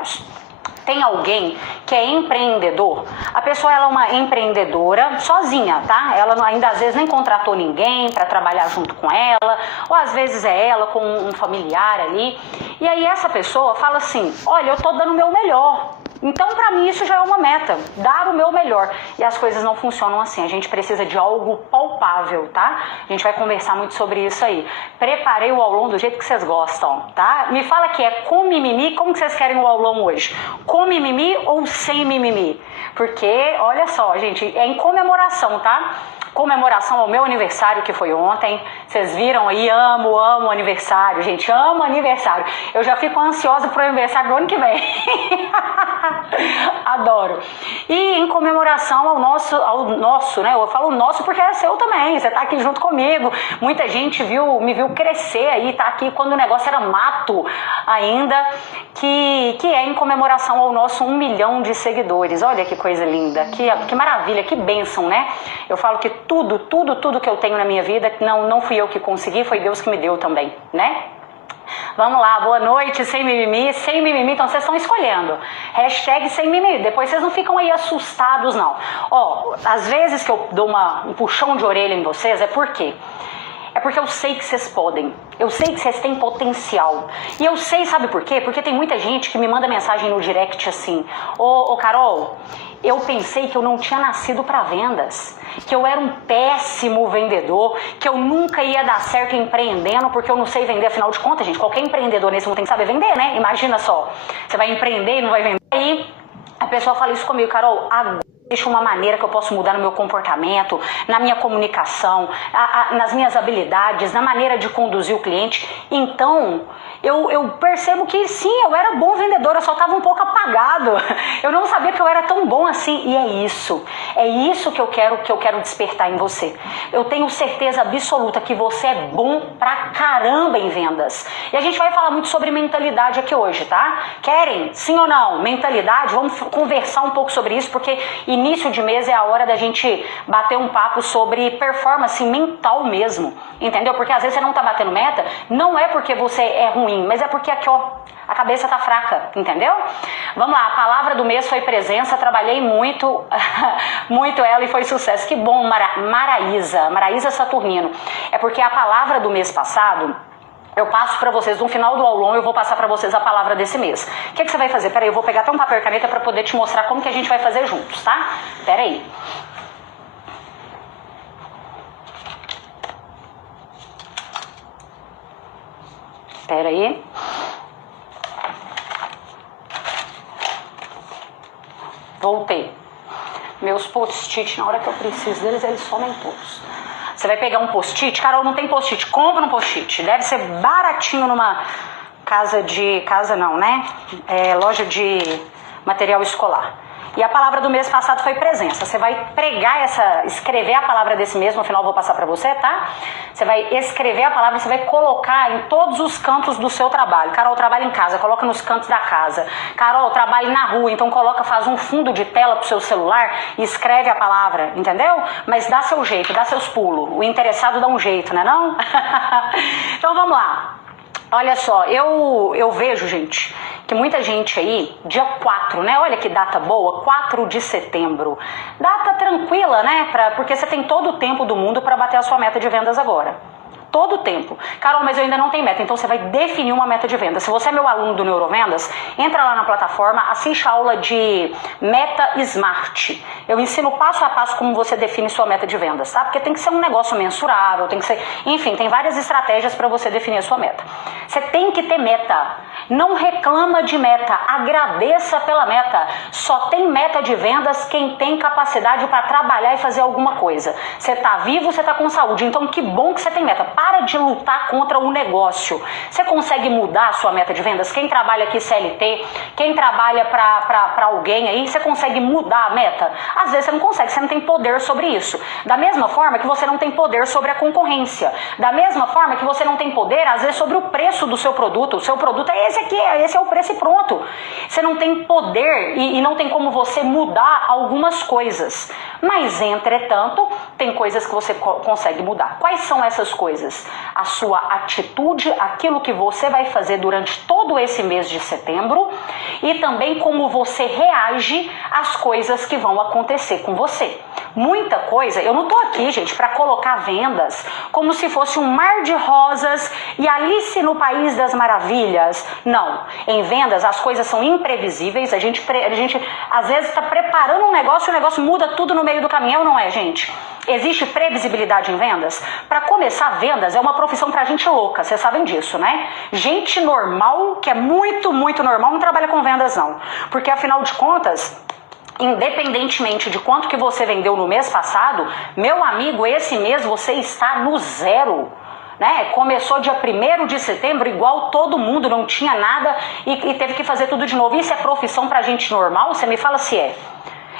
vários. Tem alguém que é empreendedor, a pessoa ela é uma empreendedora sozinha, tá? Ela ainda às vezes nem contratou ninguém para trabalhar junto com ela, ou às vezes é ela com um familiar ali. E aí essa pessoa fala assim, olha, eu tô dando o meu melhor. Então, para mim, isso já é uma meta, dar o meu melhor. E as coisas não funcionam assim, a gente precisa de algo palpável, tá? A gente vai conversar muito sobre isso aí. Preparei o aulão do jeito que vocês gostam, tá? Me fala que é com mimimi, como que vocês querem o aulão hoje? Com mimimi ou sem mimimi? Porque, olha só, gente, é em comemoração, tá? Comemoração ao meu aniversário, que foi ontem. Vocês viram aí, amo aniversário, gente, amo aniversário. Eu já fico ansiosa pro aniversário do ano que vem. Adoro. E em comemoração ao nosso, né? Eu falo nosso porque é seu também, você tá aqui junto comigo. Muita gente me viu crescer aí, tá aqui quando o negócio era mato ainda, que é em comemoração ao nosso 1 milhão de seguidores. Olha que coisa linda, que maravilha, que bênção, né? Eu falo que tudo que eu tenho na minha vida, não fui eu que consegui, foi Deus que me deu também, né? Vamos lá, boa noite, sem mimimi, então vocês estão escolhendo. Hashtag sem mimimi, depois vocês não ficam aí assustados não. Ó, às vezes que eu dou um puxão de orelha em vocês, é por quê? É porque eu sei que vocês podem, eu sei que vocês têm potencial. E eu sei, sabe por quê? Porque tem muita gente que me manda mensagem no direct assim, ô Carol, eu pensei que eu não tinha nascido para vendas, que eu era um péssimo vendedor, que eu nunca ia dar certo empreendendo porque eu não sei vender. Afinal de contas, gente, qualquer empreendedor nesse mundo tem que saber vender, né? Imagina só, você vai empreender e não vai vender. Aí a pessoa fala isso comigo, Carol, agora existe uma maneira que eu posso mudar no meu comportamento, na minha comunicação, nas minhas habilidades, na maneira de conduzir o cliente. Então, eu percebo que sim, eu era bom vendedor, eu só estava um pouco apagado. Eu não sabia que eu era tão bom assim. E é isso que eu quero despertar em você. Eu tenho certeza absoluta que você é bom pra caramba em vendas. E a gente vai falar muito sobre mentalidade aqui hoje, tá? Querem? Sim ou não? Mentalidade? Vamos conversar um pouco sobre isso, porque início de mês é a hora da gente bater um papo sobre performance mental mesmo, entendeu? Porque às vezes você não tá batendo meta, não é porque você é ruim, mas é porque aqui, ó, a cabeça tá fraca, entendeu? Vamos lá, a palavra do mês foi presença, trabalhei muito, muito ela e foi sucesso. Que bom, Maraísa Saturnino. É porque a palavra do mês passado, eu passo para vocês, no final do aulão eu vou passar para vocês a palavra desse mês. O que você vai fazer? Peraí, eu vou pegar até um papel e caneta para poder te mostrar como que a gente vai fazer juntos, tá? Peraí. Peraí. Voltei. Meus post-it, na hora que eu preciso deles, eles somem todos. Você vai pegar um post-it, Carol, não tem post-it, compra um post-it. Deve ser baratinho numa casa não, né? Loja de material escolar. E a palavra do mês passado foi presença. Você vai escrever a palavra desse mês, no final eu vou passar pra você, tá? Você vai escrever a palavra, você vai colocar em todos os cantos do seu trabalho. Carol, trabalha em casa, coloca nos cantos da casa. Carol, trabalha na rua, então faz um fundo de tela pro seu celular e escreve a palavra, entendeu? Mas dá seu jeito, dá seus pulos. O interessado dá um jeito, né não? Então vamos lá. Olha só, eu vejo, gente, que muita gente aí, dia 4, né? Olha que data boa, 4 de setembro. Data tranquila, né? Porque você tem todo o tempo do mundo para bater a sua meta de vendas agora. Todo o tempo. Carol, mas eu ainda não tenho meta, então você vai definir uma meta de venda. Se você é meu aluno do Neurovendas, entra lá na plataforma, assiste a aula de Meta Smart. Eu ensino passo a passo como você define sua meta de vendas, tá? Porque tem que ser um negócio mensurável, tem que ser... Enfim, tem várias estratégias para você definir a sua meta. Você tem que ter meta. Não reclama de meta, agradeça pela meta. Só tem meta de vendas quem tem capacidade para trabalhar e fazer alguma coisa. Você está vivo, você está com saúde, então que bom que você tem meta. Para de lutar contra o negócio. Você consegue mudar a sua meta de vendas? Quem trabalha aqui CLT, quem trabalha para alguém aí, você consegue mudar a meta? Às vezes você não consegue, você não tem poder sobre isso. Da mesma forma que você não tem poder sobre a concorrência. Da mesma forma que você não tem poder, às vezes, sobre o preço do seu produto. O seu produto é esse aqui, esse é o preço e pronto. Você não tem poder e não tem como você mudar algumas coisas. Mas, entretanto, tem coisas que você consegue mudar. Quais são essas coisas? A sua atitude, aquilo que você vai fazer durante todo esse mês de setembro e também como você reage às coisas que vão acontecer com você. Muita coisa, eu não tô aqui, gente, para colocar vendas como se fosse um mar de rosas e Alice no País das Maravilhas. Não, em vendas as coisas são imprevisíveis, a gente às vezes está preparando um negócio e o negócio muda tudo no meio do caminho, não é, gente? Existe previsibilidade em vendas? Para começar, vendas é uma profissão para gente louca, vocês sabem disso, né? Gente normal, que é muito, muito normal, não trabalha com vendas não, porque afinal de contas, independentemente de quanto que você vendeu no mês passado, meu amigo, esse mês você está no zero. Né? Começou dia 1º de setembro, igual todo mundo, não tinha nada e teve que fazer tudo de novo. Isso é profissão pra gente normal? Você me fala se é.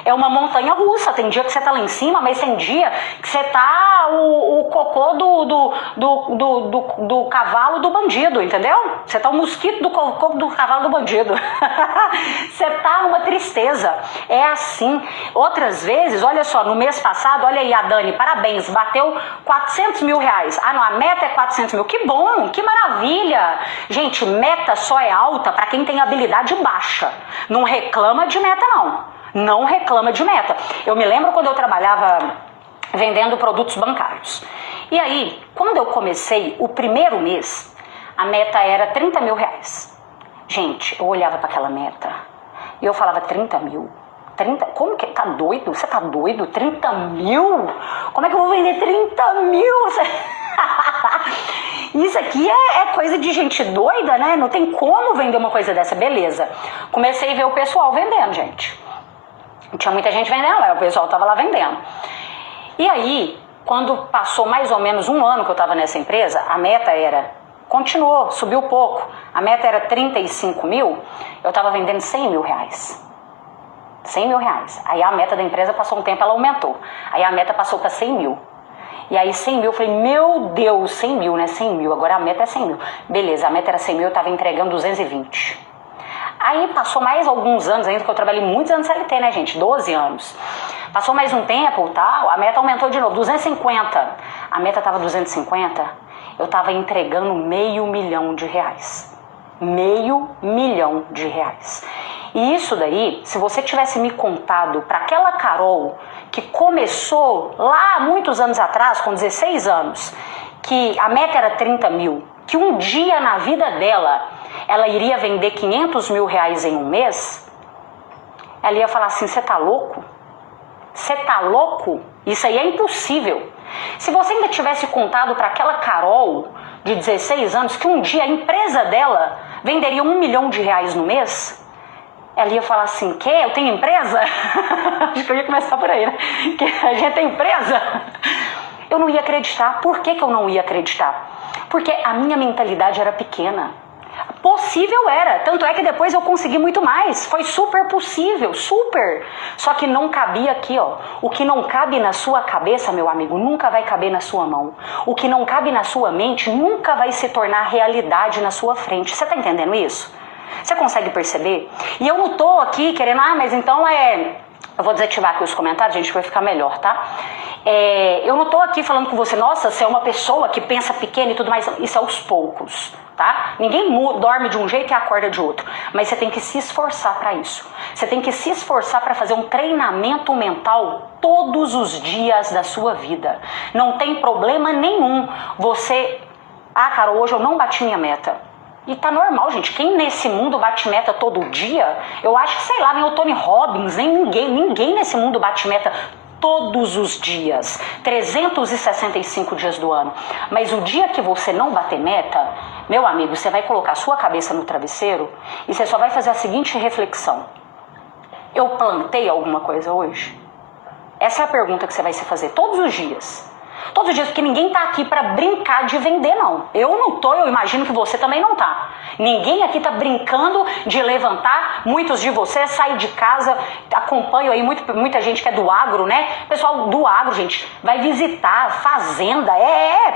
É uma montanha russa, tem dia que você tá lá em cima, mas tem dia que você tá o cocô do cavalo do bandido, entendeu? Você tá o mosquito do cocô do cavalo do bandido. Você tá uma tristeza. É assim. Outras vezes, olha só, no mês passado, olha aí a Dani, parabéns, bateu 400 mil reais. Ah, não, a meta é 400 mil. Que bom, que maravilha. Gente, meta só é alta pra quem tem habilidade baixa. Não reclama de meta, não. Não reclama de meta. Eu me lembro quando eu trabalhava vendendo produtos bancários. E aí, quando eu comecei o primeiro mês, a meta era 30 mil reais. Gente, eu olhava para aquela meta e eu falava 30 mil. 30, como que? Tá doido? Você tá doido? 30 mil? Como é que eu vou vender 30 mil? Isso aqui é coisa de gente doida, né? Não tem como vender uma coisa dessa. Beleza. Comecei a ver o pessoal vendendo, gente. Não tinha muita gente vendendo, mas o pessoal estava lá vendendo. E aí, quando passou mais ou menos um ano que eu estava nessa empresa, a meta era, continuou, subiu pouco, a meta era 35 mil, eu estava vendendo 100 mil reais. 100 mil reais. Aí a meta da empresa passou um tempo, ela aumentou. Aí a meta passou para 100 mil. E aí 100 mil, eu falei, meu Deus, 100 mil, né? 100 mil, agora a meta é 100 mil. Beleza, a meta era 100 mil, eu estava entregando 220. Aí passou mais alguns anos ainda, porque eu trabalhei muitos anos CLT, né, gente? 12 anos. Passou mais um tempo, tal, a meta aumentou de novo, 250. A meta estava 250, eu estava entregando R$500 mil. R$500 mil. E isso daí, se você tivesse me contado para aquela Carol que começou lá muitos anos atrás, com 16 anos, que a meta era 30 mil, que um dia na vida dela ela iria vender 500 mil reais em um mês, ela ia falar assim, você tá louco? Você tá louco? Isso aí é impossível. Se você ainda tivesse contado para aquela Carol de 16 anos que um dia a empresa dela venderia R$1 milhão no mês, ela ia falar assim, que? Eu tenho empresa? Acho que eu ia começar por aí, né? Que a gente tem empresa? Eu não ia acreditar. Por que eu não ia acreditar? Porque a minha mentalidade era pequena. Possível era, tanto é que depois eu consegui muito mais, foi super possível, super, só que não cabia aqui, ó, o que não cabe na sua cabeça, meu amigo, nunca vai caber na sua mão, o que não cabe na sua mente nunca vai se tornar realidade na sua frente, você tá entendendo isso? Você consegue perceber? E eu não tô aqui querendo, mas então eu vou desativar aqui os comentários, gente, vai ficar melhor, tá? Eu não tô aqui falando com você, nossa, você é uma pessoa que pensa pequeno e tudo mais, isso é aos poucos, tá? Ninguém dorme de um jeito e acorda de outro, mas você tem que se esforçar para isso. Você tem que se esforçar para fazer um treinamento mental todos os dias da sua vida. Não tem problema nenhum você, Carol, hoje eu não bati minha meta. E tá normal, gente. Quem nesse mundo bate meta todo dia, eu acho que, sei lá, nem o Tony Robbins, nem ninguém nesse mundo bate meta todos os dias, 365 dias do ano. Mas o dia que você não bater meta, meu amigo, você vai colocar a sua cabeça no travesseiro e você só vai fazer a seguinte reflexão. Eu plantei alguma coisa hoje? Essa é a pergunta que você vai se fazer todos os dias. Todos os dias, porque ninguém tá aqui para brincar de vender, não. Eu não tô, eu imagino que você também não tá. Ninguém aqui tá brincando de levantar. Muitos de vocês saem de casa, acompanham aí muita gente que é do agro, né? Pessoal do agro, gente, vai visitar fazenda.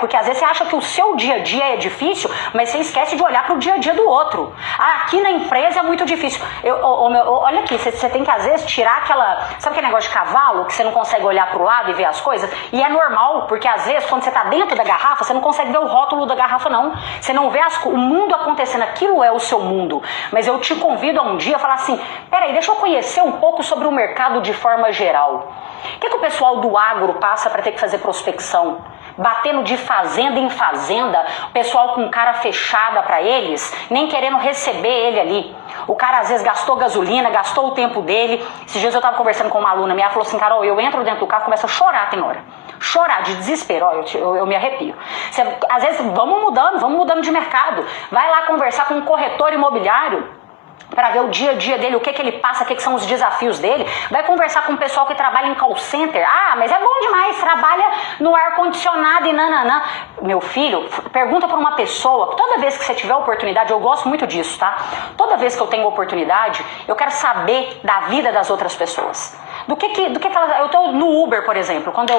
Porque às vezes você acha que o seu dia a dia é difícil, mas você esquece de olhar pro dia a dia do outro. Aqui na empresa é muito difícil. Olha aqui, você tem que às vezes tirar aquela... Sabe aquele negócio de cavalo, que você não consegue olhar pro lado e ver as coisas? E é normal, porque às vezes quando você tá dentro da garrafa, você não consegue ver o rótulo da garrafa, não. Você não vê o mundo acontecendo, aquilo é o seu mundo. Mas eu te convido a um dia a falar assim, peraí, deixa eu conhecer um pouco sobre o mercado de forma geral. O que o pessoal do agro passa para ter que fazer prospecção? Batendo de fazenda em fazenda, o pessoal com cara fechada para eles, nem querendo receber ele ali. O cara às vezes gastou gasolina, gastou o tempo dele. Esses dias eu tava conversando com uma aluna minha, ela falou assim, Carol, eu entro dentro do carro e começo a chorar, tem hora. Chorar de desespero, eu me arrepio. Às vezes vamos mudando de mercado. Vai lá conversar com um corretor imobiliário para ver o dia a dia dele, o que ele passa, o que são os desafios dele. Vai conversar com o pessoal que trabalha em call center. Mas é bom demais, trabalha no ar-condicionado e nananã. Meu filho, pergunta para uma pessoa, toda vez que você tiver oportunidade, eu gosto muito disso, tá? Toda vez que eu tenho oportunidade, eu quero saber da vida das outras pessoas. Do que elas... Eu tô no Uber, por exemplo, quando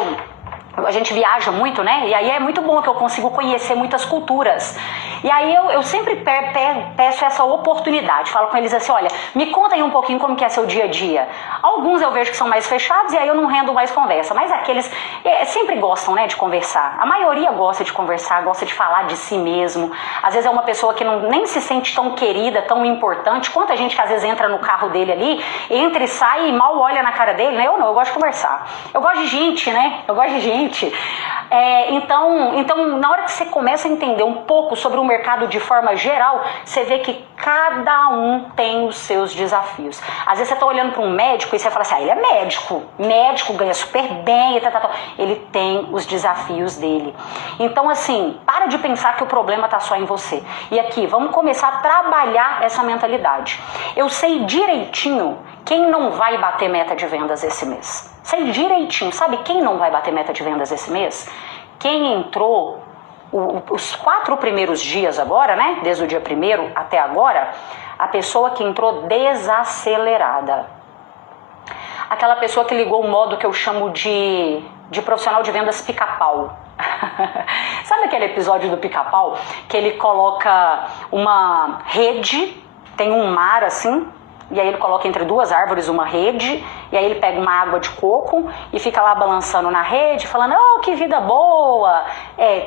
a gente viaja muito, né? E aí é muito bom que eu consigo conhecer muitas culturas. E aí eu sempre peço essa oportunidade. Falo com eles assim, olha, me conta aí um pouquinho como que é seu dia a dia. Alguns eu vejo que são mais fechados e aí eu não rendo mais conversa. Mas aqueles sempre gostam, né, de conversar. A maioria gosta de conversar, gosta de falar de si mesmo. Às vezes é uma pessoa que nem se sente tão querida, tão importante. Quanta gente que às vezes entra no carro dele ali, entra e sai e mal olha na cara dele, né? Eu não, eu gosto de conversar. Eu gosto de gente, né? Eu gosto de gente. Então, na hora que você começa a entender um pouco sobre o mercado de forma geral, você vê que cada um tem os seus desafios. Às vezes você está olhando para um médico e você fala assim, ele é médico ganha super bem, ele tem os desafios dele. Então assim, para de pensar que o problema está só em você. E aqui, vamos começar a trabalhar essa mentalidade. Eu sei direitinho quem não vai bater meta de vendas esse mês. Sei direitinho. Sabe quem não vai bater meta de vendas esse mês? Quem entrou os 4 primeiros dias agora, né? Desde o dia 1º até agora, a pessoa que entrou desacelerada. Aquela pessoa que ligou o modo que eu chamo de profissional de vendas pica-pau. Sabe aquele episódio do pica-pau? Que ele coloca uma rede, tem um mar assim, e aí ele coloca entre 2 árvores uma rede, e aí ele pega uma água de coco e fica lá balançando na rede, falando, oh, que vida boa!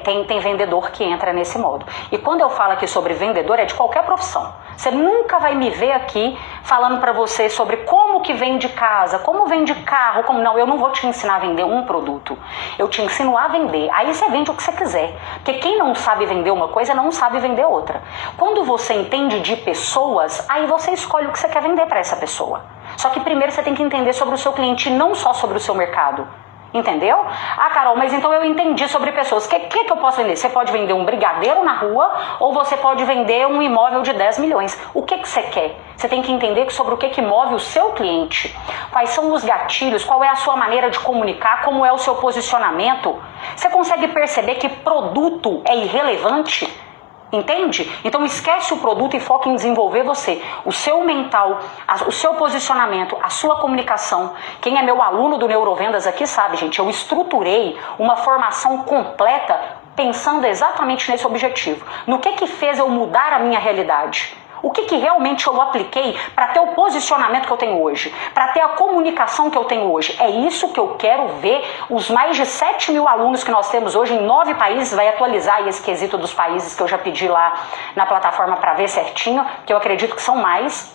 Tem vendedor que entra nesse modo. E quando eu falo aqui sobre vendedor, é de qualquer profissão. Você nunca vai me ver aqui falando para você sobre como que vende casa, como vende carro, como não. Eu não vou te ensinar a vender um produto. Eu te ensino a vender. Aí você vende o que você quiser. Porque quem não sabe vender uma coisa, não sabe vender outra. Quando você entende de pessoas, aí você escolhe o que você quer vender para essa pessoa. Só que primeiro você tem que entender sobre o seu cliente, não só sobre o seu mercado. Entendeu? Carol, mas então eu entendi sobre pessoas. O que eu posso vender? Você pode vender um brigadeiro na rua ou você pode vender um imóvel de 10 milhões. O que você quer? Você tem que entender sobre o que move o seu cliente. Quais são os gatilhos, qual é a sua maneira de comunicar, como é o seu posicionamento. Você consegue perceber que produto é irrelevante? Entende? Então esquece o produto e foca em desenvolver você, o seu mental, o seu posicionamento, a sua comunicação. Quem é meu aluno do Neurovendas aqui sabe, gente, eu estruturei uma formação completa pensando exatamente nesse objetivo. No que fez eu mudar a minha realidade? O que realmente eu apliquei para ter o posicionamento que eu tenho hoje? Para ter a comunicação que eu tenho hoje? É isso que eu quero ver. Os mais de 7 mil alunos que nós temos hoje em 9 países, vai atualizar esse quesito dos países que eu já pedi lá na plataforma para ver certinho, que eu acredito que são mais.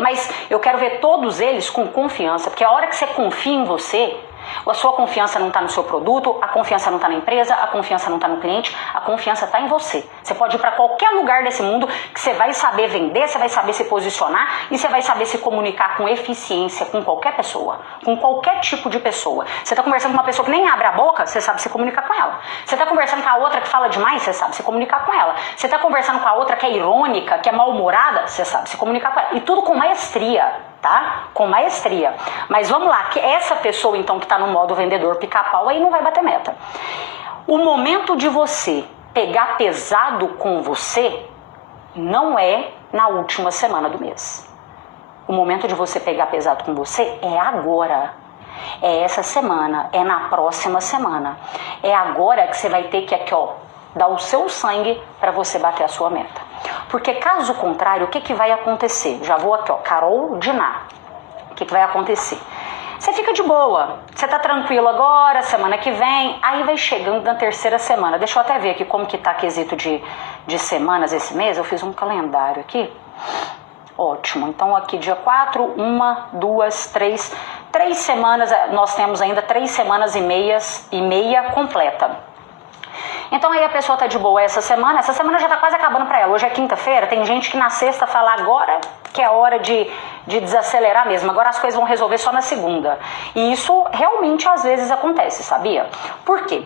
Mas eu quero ver todos eles com confiança, porque a hora que você confia em você, a sua confiança não está no seu produto, a confiança não está na empresa, a confiança não está no cliente, a confiança está em você. Você pode ir para qualquer lugar desse mundo que você vai saber vender, você vai saber se posicionar e você vai saber se comunicar com eficiência com qualquer pessoa, com qualquer tipo de pessoa. Você está conversando com uma pessoa que nem abre a boca, você sabe se comunicar com ela. Você está conversando com a outra que fala demais, você sabe se comunicar com ela. Você está conversando com a outra que é irônica, que é mal-humorada, você sabe se comunicar com ela. E tudo com maestria. tá? Com maestria. Mas vamos lá, que essa pessoa então que está no modo vendedor pica-pau aí não vai bater meta. O momento de você pegar pesado com você não é na última semana do mês. O momento de você pegar pesado com você é agora. É essa semana, é na próxima semana. É agora que você vai ter que aqui, ó, dar o seu sangue para você bater a sua meta. Porque caso contrário, o que vai acontecer? Já vou aqui, ó, Carol Diná. O que vai acontecer? Você fica de boa, você tá tranquilo agora, semana que vem, aí vai chegando na terceira semana. Deixa eu até ver aqui como que tá quesito de semanas esse mês. Eu fiz um calendário aqui. Ótimo, então aqui dia 4, 1, 2, 3 semanas, nós temos ainda 3 semanas e meia completa. Então aí a pessoa tá de boa essa semana já tá quase acabando pra ela. Hoje é quinta-feira, tem gente que na sexta fala agora que é hora de desacelerar mesmo, agora as coisas vão resolver só na segunda. E isso realmente às vezes acontece, sabia? Por quê?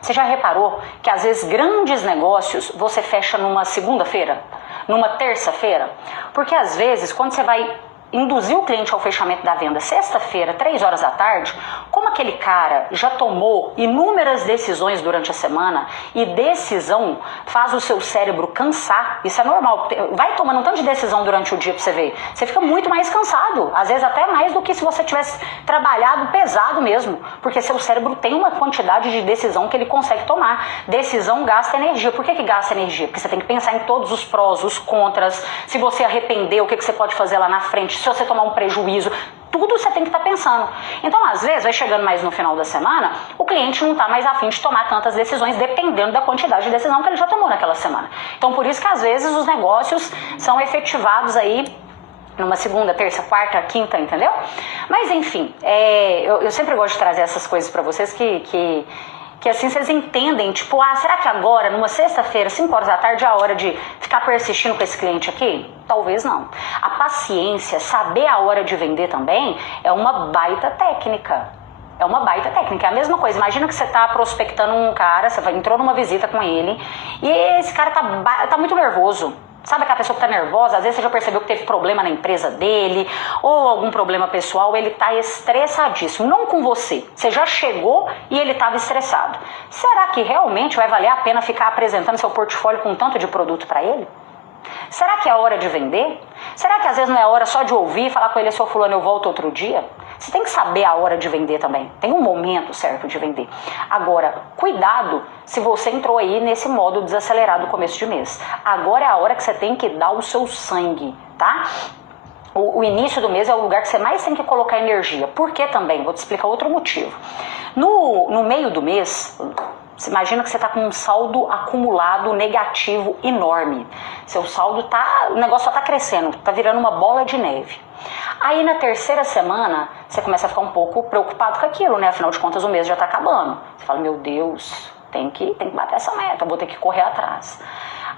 Você já reparou que às vezes grandes negócios você fecha numa segunda-feira, numa terça-feira? Porque às vezes quando você vai induzir o cliente ao fechamento da venda sexta-feira, 3 horas da tarde, como aquele cara já tomou inúmeras decisões durante a semana, e decisão faz o seu cérebro cansar, isso é normal, vai tomando um tanto de decisão durante o dia pra você ver, você fica muito mais cansado, às vezes até mais do que se você tivesse trabalhado pesado mesmo, porque seu cérebro tem uma quantidade de decisão que ele consegue tomar. Decisão gasta energia. Por que gasta energia? Porque você tem que pensar em todos os prós, os contras, se você arrepender, o que você pode fazer lá na frente, se você tomar um prejuízo, tudo você tem que estar pensando. Então, às vezes, vai chegando mais no final da semana, o cliente não está mais a fim de tomar tantas decisões, dependendo da quantidade de decisão que ele já tomou naquela semana. Então, por isso que, às vezes, os negócios são efetivados aí numa segunda, terça, quarta, quinta, entendeu? Mas, enfim, eu sempre gosto de trazer essas coisas para vocês que assim vocês entendem, tipo, será que agora, numa sexta-feira, 5 horas da tarde, é a hora de ficar persistindo com esse cliente aqui? Talvez não. A paciência, saber a hora de vender também, é uma baita técnica. É uma baita técnica, é a mesma coisa. Imagina que você está prospectando um cara, você entrou numa visita com ele, e esse cara tá muito nervoso. Sabe aquela pessoa que está nervosa? Às vezes você já percebeu que teve problema na empresa dele, ou algum problema pessoal, ele está estressadíssimo. Não com você. Você já chegou e ele estava estressado. Será que realmente vai valer a pena ficar apresentando seu portfólio com tanto de produto para ele? Será que é hora de vender? Será que às vezes não é hora só de ouvir e falar com ele, seu fulano, eu volto outro dia? Você tem que saber a hora de vender também. Tem um momento certo de vender. Agora, cuidado se você entrou aí nesse modo desacelerado no começo de mês. Agora é a hora que você tem que dar o seu sangue, tá? O início do mês é o lugar que você mais tem que colocar energia. Por que também? Vou te explicar outro motivo. No meio do mês, você imagina que você está com um saldo acumulado negativo enorme. Seu saldo o negócio só está crescendo, está virando uma bola de neve. Aí na terceira semana, você começa a ficar um pouco preocupado com aquilo, né? Afinal de contas, o mês já está acabando. Você fala, meu Deus, tem que bater essa meta, vou ter que correr atrás.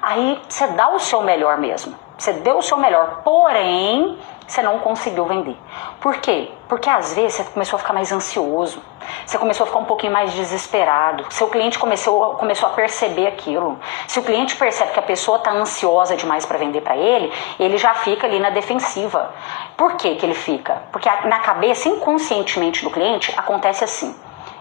Aí você dá o seu melhor mesmo. Você deu o seu melhor, porém, você não conseguiu vender. Por quê? Porque às vezes você começou a ficar mais ansioso, você começou a ficar um pouquinho mais desesperado, seu cliente começou a perceber aquilo. Se o cliente percebe que a pessoa está ansiosa demais para vender para ele, ele já fica ali na defensiva. Por que ele fica? Porque na cabeça, inconscientemente do cliente, acontece assim.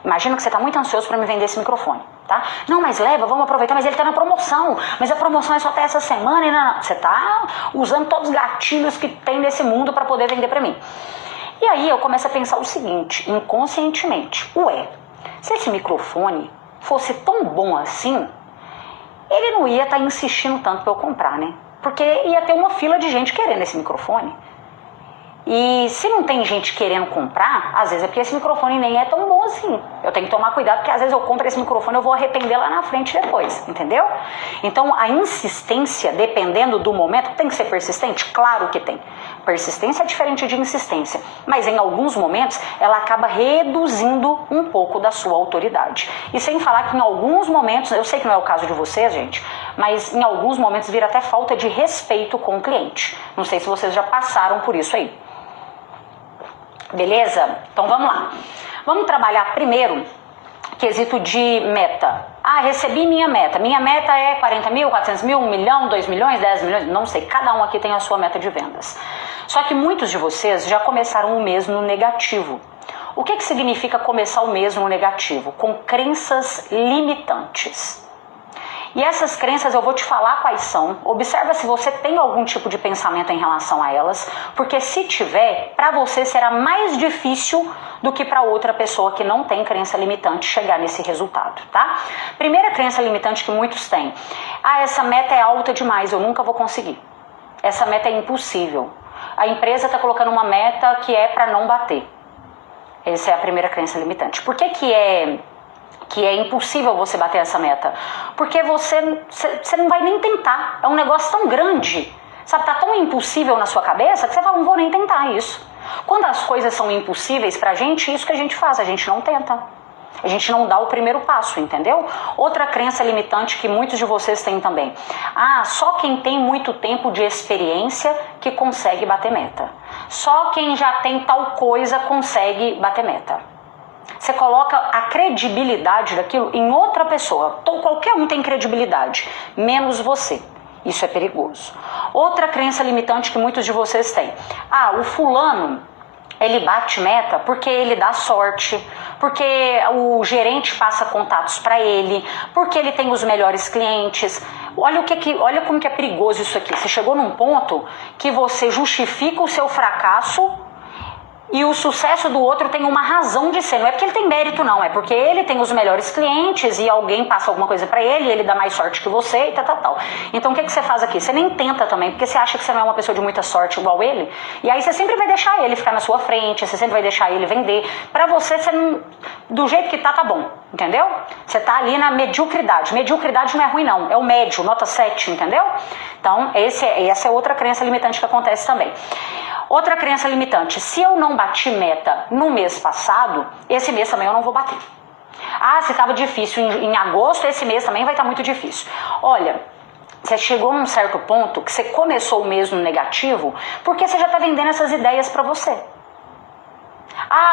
Imagina que você está muito ansioso para me vender esse microfone, tá? Não, mas leva, vamos aproveitar, mas ele está na promoção. Mas a promoção é só até essa semana e não. Você está usando todos os gatilhos que tem nesse mundo para poder vender para mim. E aí eu começo a pensar o seguinte, inconscientemente. Se esse microfone fosse tão bom assim, ele não ia estar insistindo tanto para eu comprar, né? Porque ia ter uma fila de gente querendo esse microfone. E se não tem gente querendo comprar, às vezes é porque esse microfone nem é tão bom assim. Eu tenho que tomar cuidado, porque às vezes eu compro esse microfone e eu vou arrepender lá na frente depois, entendeu? Então a insistência, dependendo do momento, tem que ser persistente? Claro que tem. Persistência é diferente de insistência, mas em alguns momentos ela acaba reduzindo um pouco da sua autoridade. E sem falar que em alguns momentos, eu sei que não é o caso de vocês, gente, mas em alguns momentos vira até falta de respeito com o cliente. Não sei se vocês já passaram por isso aí. Beleza? Então vamos lá. Vamos trabalhar primeiro quesito de meta. Recebi minha meta. Minha meta é 40 mil, 400 mil, 1 milhão, 2 milhões, 10 milhões, não sei. Cada um aqui tem a sua meta de vendas. Só que muitos de vocês já começaram o mês no negativo. O que significa começar o mês no negativo? Com crenças limitantes. E essas crenças eu vou te falar quais são. Observa se você tem algum tipo de pensamento em relação a elas, porque se tiver, para você será mais difícil do que para outra pessoa que não tem crença limitante chegar nesse resultado, tá? Primeira crença limitante que muitos têm. Essa meta é alta demais, eu nunca vou conseguir. Essa meta é impossível. A empresa está colocando uma meta que é para não bater. Essa é a primeira crença limitante. Por que é impossível você bater essa meta? Porque você não vai nem tentar. É um negócio tão grande, sabe? Tá tão impossível na sua cabeça que você fala, não vou nem tentar isso. Quando as coisas são impossíveis pra gente, isso que a gente faz, a gente não tenta. A gente não dá o primeiro passo, entendeu? Outra crença limitante que muitos de vocês têm também. Só quem tem muito tempo de experiência que consegue bater meta. Só quem já tem tal coisa consegue bater meta. Você coloca a credibilidade daquilo em outra pessoa. Qualquer um tem credibilidade, menos você. Isso é perigoso. Outra crença limitante que muitos de vocês têm. O fulano, ele bate meta porque ele dá sorte, porque o gerente passa contatos para ele, porque ele tem os melhores clientes. Olha como que é perigoso isso aqui. Você chegou num ponto que você justifica o seu fracasso e o sucesso do outro tem uma razão de ser. Não é porque ele tem mérito, não. É porque ele tem os melhores clientes e alguém passa alguma coisa pra ele e ele dá mais sorte que você e tal. Então o que você faz aqui? Você nem tenta também, porque você acha que você não é uma pessoa de muita sorte igual ele. E aí você sempre vai deixar ele ficar na sua frente, você sempre vai deixar ele vender. Pra você não... do jeito que tá bom. Entendeu? Você tá ali na mediocridade. Mediocridade não é ruim, não. É o médio, nota 7, entendeu? Então essa é outra crença limitante que acontece também. Outra crença limitante, se eu não bati meta no mês passado, esse mês também eu não vou bater. Se estava difícil em agosto, esse mês também vai estar muito difícil. Olha, você chegou num certo ponto que você começou o mês no negativo, porque você já está vendendo essas ideias para você.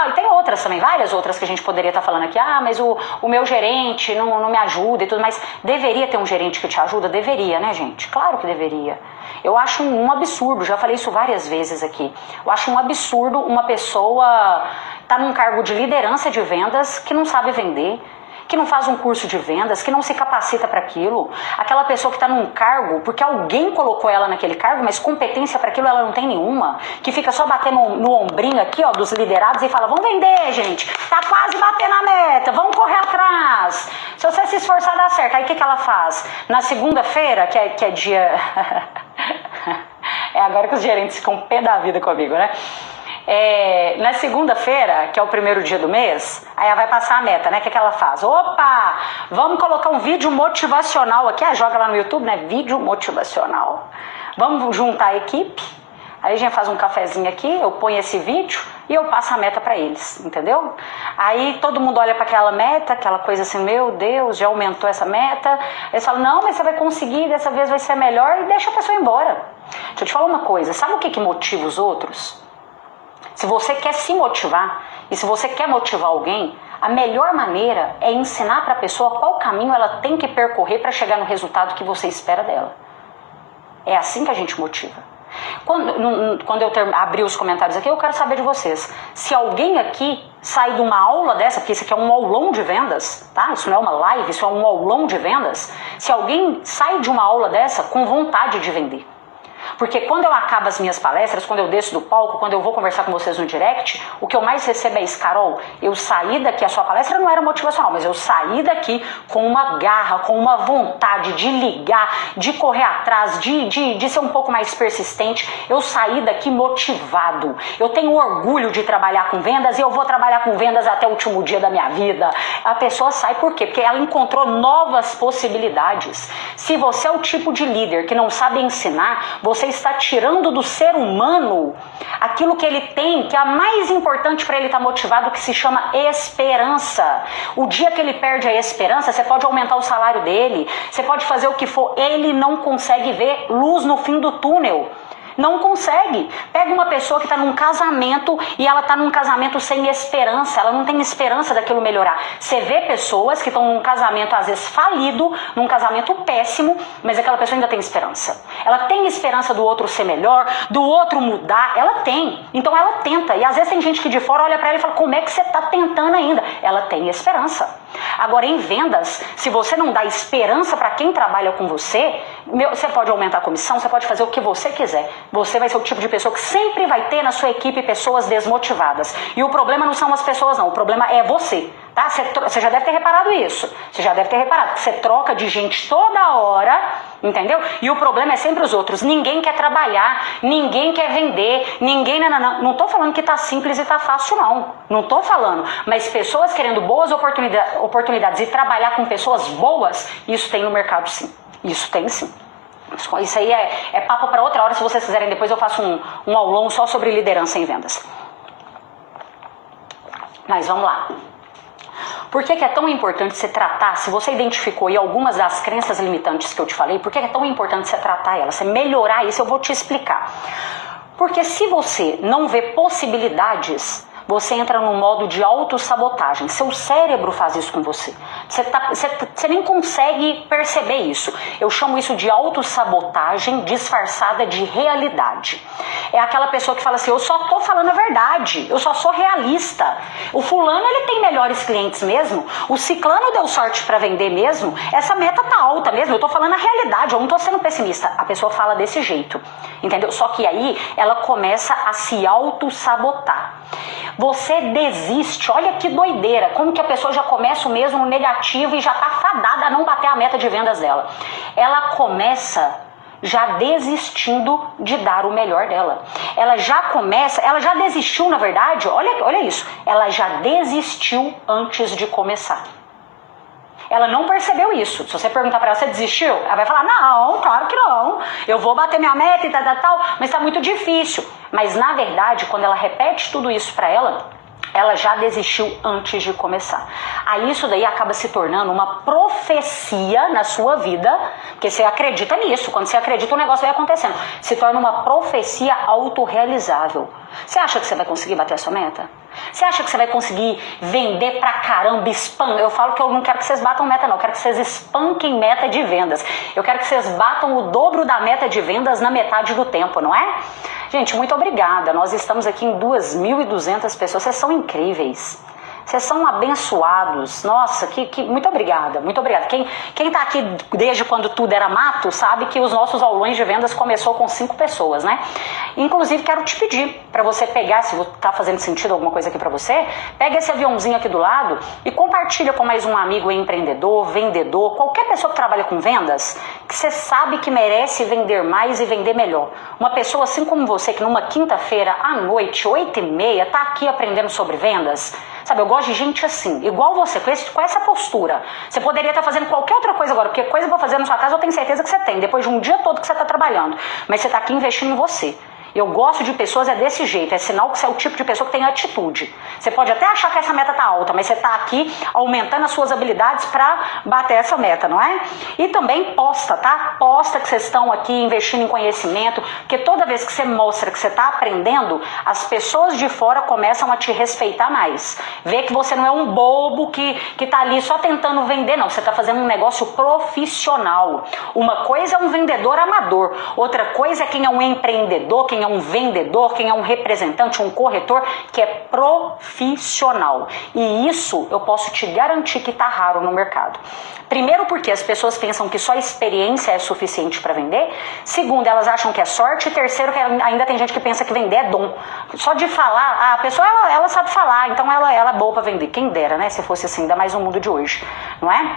E tem outras também, várias outras que a gente poderia estar falando aqui. Mas o meu gerente não me ajuda e tudo, mas deveria ter um gerente que te ajuda? Deveria, né, gente? Claro que deveria. Eu acho um absurdo, já falei isso várias vezes aqui. Eu acho um absurdo uma pessoa estar num cargo de liderança de vendas que não sabe vender, que não faz um curso de vendas, que não se capacita para aquilo. Aquela pessoa que está num cargo porque alguém colocou ela naquele cargo, mas competência para aquilo ela não tem nenhuma, que fica só batendo no ombrinho aqui, dos liderados e fala, vamos vender, gente, tá quase batendo a meta, vamos correr atrás. Se você se esforçar, dá certo. Aí o que ela faz? Na segunda-feira, que é dia... É agora que os gerentes ficam pé da vida comigo, né? Na segunda-feira, que é o primeiro dia do mês, aí ela vai passar a meta, né? O que ela faz? Opa, vamos colocar um vídeo motivacional aqui, joga lá no YouTube, né? Vídeo motivacional. Vamos juntar a equipe, aí a gente faz um cafezinho aqui, eu ponho esse vídeo e eu passo a meta pra eles, entendeu? Aí todo mundo olha pra aquela meta, aquela coisa assim, meu Deus, já aumentou essa meta. Eles falam, não, mas você vai conseguir, dessa vez vai ser melhor, e deixa a pessoa embora. Deixa eu te falar uma coisa, sabe o que motiva os outros? Se você quer se motivar e se você quer motivar alguém, a melhor maneira é ensinar para a pessoa qual caminho ela tem que percorrer para chegar no resultado que você espera dela. É assim que a gente motiva. Quando eu abrir os comentários aqui, eu quero saber de vocês. Se alguém aqui sai de uma aula dessa, porque isso aqui é um aulão de vendas, tá? Isso não é uma live, isso é um aulão de vendas. Se alguém sai de uma aula dessa com vontade de vender. Porque quando eu acabo as minhas palestras, quando eu desço do palco, quando eu vou conversar com vocês no direct, o que eu mais recebo é isso, Carol, eu saí daqui, a sua palestra não era motivacional, mas eu saí daqui com uma garra, com uma vontade de ligar, de correr atrás, de ser um pouco mais persistente. Eu saí daqui motivado. Eu tenho orgulho de trabalhar com vendas e eu vou trabalhar com vendas até o último dia da minha vida. A pessoa sai por quê? Porque ela encontrou novas possibilidades. Se você é o tipo de líder que não sabe ensinar, você está tirando do ser humano aquilo que ele tem, que é a mais importante para ele estar motivado, que se chama esperança. O dia que ele perde a esperança, você pode aumentar o salário dele, você pode fazer o que for, ele não consegue ver luz no fim do túnel. Não consegue. Pega uma pessoa que está num casamento e ela está num casamento sem esperança, ela não tem esperança daquilo melhorar. Você vê pessoas que estão num casamento às vezes falido, num casamento péssimo, mas aquela pessoa ainda tem esperança. Ela tem esperança do outro ser melhor, do outro mudar, ela tem. Então ela tenta. E às vezes tem gente que de fora olha para ela e fala, como é que você está tentando ainda? Ela tem esperança. Agora em vendas, se você não dá esperança para quem trabalha com você, você pode aumentar a comissão, você pode fazer o que você quiser. Você vai ser o tipo de pessoa que sempre vai ter na sua equipe pessoas desmotivadas. E o problema não são as pessoas não, o problema é você. Tá? Você já deve ter reparado isso. Você já deve ter reparado que você troca de gente toda hora, entendeu? E o problema é sempre os outros. Ninguém quer trabalhar, ninguém quer vender, ninguém... Não tô falando que tá simples e tá fácil, não. Não tô falando. Mas pessoas querendo boas oportunidades e trabalhar com pessoas boas, isso tem no mercado sim. Isso tem sim. Isso aí é papo para outra hora. Se vocês quiserem, depois eu faço um aulão só sobre liderança em vendas. Mas vamos lá. Por que é tão importante você tratar, se você identificou aí algumas das crenças limitantes que eu te falei, por que é tão importante você tratar elas, você melhorar isso, eu vou te explicar. Porque se você não vê possibilidades, você entra num modo de autossabotagem. Seu cérebro faz isso com você. Você nem consegue perceber isso. Eu chamo isso de autossabotagem disfarçada de realidade. É aquela pessoa que fala assim, eu só tô falando a verdade, eu só sou realista. O fulano, ele tem melhores clientes mesmo, o ciclano deu sorte para vender mesmo, essa meta tá alta mesmo, eu tô falando a realidade, eu não tô sendo pessimista. A pessoa fala desse jeito, entendeu? Só que aí ela começa a se autossabotar. Você desiste, olha que doideira, como que a pessoa já começa o mesmo no negativo e já tá fadada a não bater a meta de vendas dela. Ela começa já desistindo de dar o melhor dela. Ela já desistiu, na verdade, olha isso, ela já desistiu antes de começar. Ela não percebeu isso. Se você perguntar para ela, você desistiu? Ela vai falar, não, claro que não. Eu vou bater minha meta e tal, mas tá muito difícil. Mas, na verdade, quando ela repete tudo isso para ela já desistiu antes de começar. Aí isso daí acaba se tornando uma profecia na sua vida, porque você acredita nisso. Quando você acredita, o negócio vai acontecendo. Se torna uma profecia autorrealizável. Você acha que você vai conseguir bater a sua meta? Você acha que você vai conseguir vender pra caramba, spam? Eu falo que eu não quero que vocês batam meta não, eu quero que vocês espanquem meta de vendas. Eu quero que vocês batam o dobro da meta de vendas na metade do tempo, não é? Gente, muito obrigada. Nós estamos aqui em 2.200 pessoas, vocês são incríveis. Vocês são abençoados. Nossa, muito obrigada, muito obrigada. Quem tá aqui desde quando tudo era mato, sabe que os nossos aulões de vendas começou com 5 pessoas, né? Inclusive, quero te pedir para você pegar, se tá fazendo sentido alguma coisa aqui para você, pega esse aviãozinho aqui do lado e compartilha com mais um amigo empreendedor, vendedor, qualquer pessoa que trabalha com vendas, que você sabe que merece vender mais e vender melhor. Uma pessoa assim como você, que numa quinta-feira à noite, 8h30, tá aqui aprendendo sobre vendas. Sabe, eu gosto de gente assim, igual você, com essa postura. Você poderia estar fazendo qualquer outra coisa agora, porque coisa pra fazer na sua casa eu tenho certeza que você tem, depois de um dia todo que você está trabalhando. Mas você está aqui investindo em você. Eu gosto de pessoas desse jeito, é sinal que você é o tipo de pessoa que tem atitude. Você pode até achar que essa meta tá alta, mas você tá aqui aumentando as suas habilidades para bater essa meta, não é? E também posta, tá? Posta que vocês estão aqui investindo em conhecimento, porque toda vez que você mostra que você tá aprendendo, as pessoas de fora começam a te respeitar mais. Vê que você não é um bobo que tá ali só tentando vender, não. Você tá fazendo um negócio profissional. Uma coisa é um vendedor amador, outra coisa é quem é um empreendedor, quem é um vendedor, quem é um representante, um corretor que é profissional. E isso eu posso te garantir que tá raro no mercado. Primeiro porque as pessoas pensam que só experiência é suficiente para vender. Segundo, elas acham que é sorte. E terceiro, que ainda tem gente que pensa que vender é dom. Só de falar, a pessoa ela sabe falar, então ela é boa para vender. Quem dera, né? Se fosse assim, ainda mais no mundo de hoje, não é?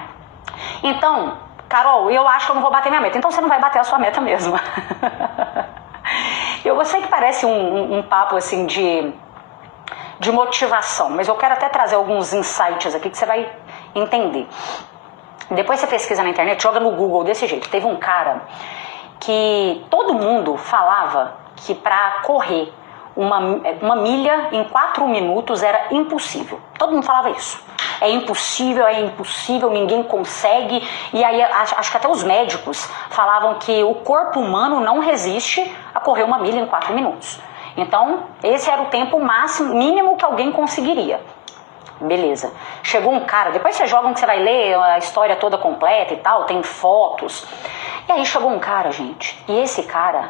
Então, Carol, eu acho que eu não vou bater minha meta. Então você não vai bater a sua meta mesmo. Eu sei que parece um papo assim de motivação, mas eu quero até trazer alguns insights aqui que você vai entender. Depois você pesquisa na internet, joga no Google desse jeito. Teve um cara que todo mundo falava que para correr uma milha em 4 minutos era impossível. Todo mundo falava isso. é impossível, ninguém consegue. E aí acho que até os médicos falavam que o corpo humano não resiste a correr 1 milha em 4 minutos. Então, esse era o tempo mínimo que alguém conseguiria. Beleza. Chegou um cara, depois você joga que você vai ler a história toda completa e tal, tem fotos. E aí chegou um cara, gente, e esse cara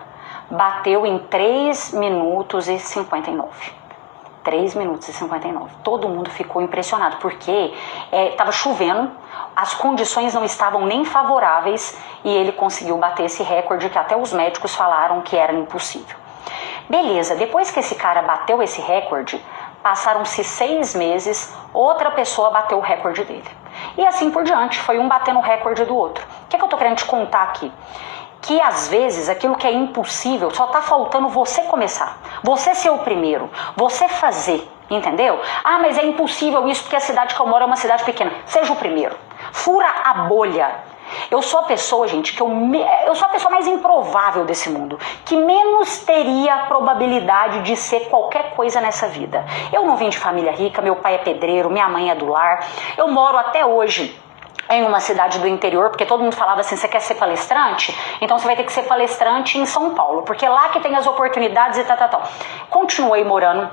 bateu em 3 minutos e 59. 3 minutos e 59. Todo mundo ficou impressionado, porque estava chovendo, as condições não estavam nem favoráveis, e ele conseguiu bater esse recorde que até os médicos falaram que era impossível. Beleza, depois que esse cara bateu esse recorde, passaram-se 6 meses, outra pessoa bateu o recorde dele. E assim por diante, foi um batendo o recorde do outro. O que eu tô querendo te contar aqui? Que às vezes aquilo que é impossível só tá faltando você começar. Você ser o primeiro, você fazer, entendeu? Ah, mas é impossível isso porque a cidade que eu moro é uma cidade pequena. Seja o primeiro. Fura a bolha. Eu sou a pessoa, gente, eu sou a pessoa mais improvável desse mundo, que menos teria a probabilidade de ser qualquer coisa nessa vida. Eu não vim de família rica, meu pai é pedreiro, minha mãe é do lar, eu moro até hoje em uma cidade do interior, porque todo mundo falava assim, você quer ser palestrante? Então você vai ter que ser palestrante em São Paulo, porque lá que tem as oportunidades e tal. Continuei morando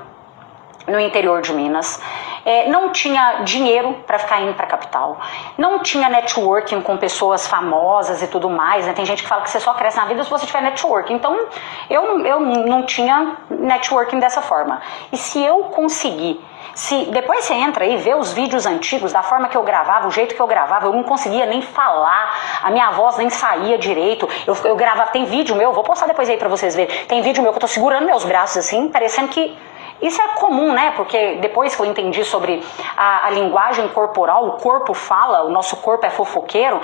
no interior de Minas. Não tinha dinheiro para ficar indo para a capital, não tinha networking com pessoas famosas e tudo mais, né? Tem gente que fala que você só cresce na vida se você tiver networking, então eu não tinha networking dessa forma. E se eu conseguir, depois você entra aí, vê os vídeos antigos, da forma que eu gravava, o jeito que eu gravava, eu não conseguia nem falar, a minha voz nem saía direito, eu gravava, tem vídeo meu, vou postar depois aí para vocês verem, tem vídeo meu que eu tô segurando meus braços assim, parecendo que... Isso é comum, né? Porque depois que eu entendi sobre a linguagem corporal, o corpo fala, o nosso corpo é fofoqueiro,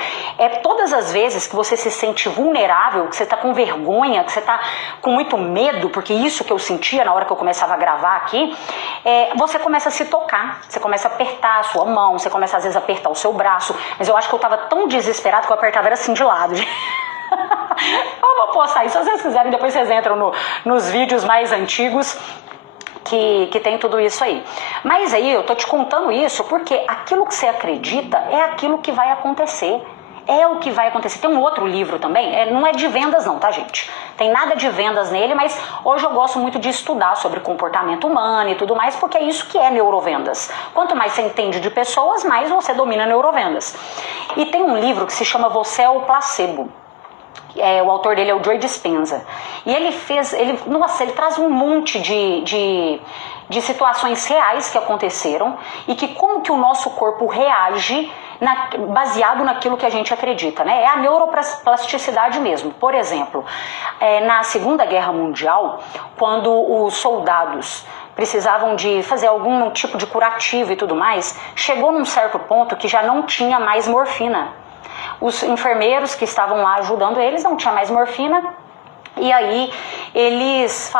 todas as vezes que você se sente vulnerável, que você tá com vergonha, que você tá com muito medo, porque isso que eu sentia na hora que eu começava a gravar aqui, você começa a se tocar, você começa a apertar a sua mão, você começa às vezes a apertar o seu braço, mas eu acho que eu tava tão desesperado que eu apertava era assim de lado. Eu vou postar isso, se vocês quiserem, depois vocês entram nos vídeos mais antigos, que tem tudo isso aí. Mas aí eu tô te contando isso porque aquilo que você acredita é aquilo que vai acontecer. É o que vai acontecer. Tem um outro livro também, não é de vendas não, tá, gente? Tem nada de vendas nele, mas hoje eu gosto muito de estudar sobre comportamento humano e tudo mais, porque é isso que é neurovendas. Quanto mais você entende de pessoas, mais você domina neurovendas. E tem um livro que se chama Você é o Placebo. O autor dele é o Joe Dispenza. E ele traz um monte de situações reais que aconteceram e que como que o nosso corpo reage baseado naquilo que a gente acredita, né? É a neuroplasticidade mesmo. Por exemplo, na Segunda Guerra Mundial, quando os soldados precisavam de fazer algum tipo de curativo e tudo mais, chegou num certo ponto que já não tinha mais morfina. Os enfermeiros que estavam lá ajudando eles não tinha mais morfina. E aí eles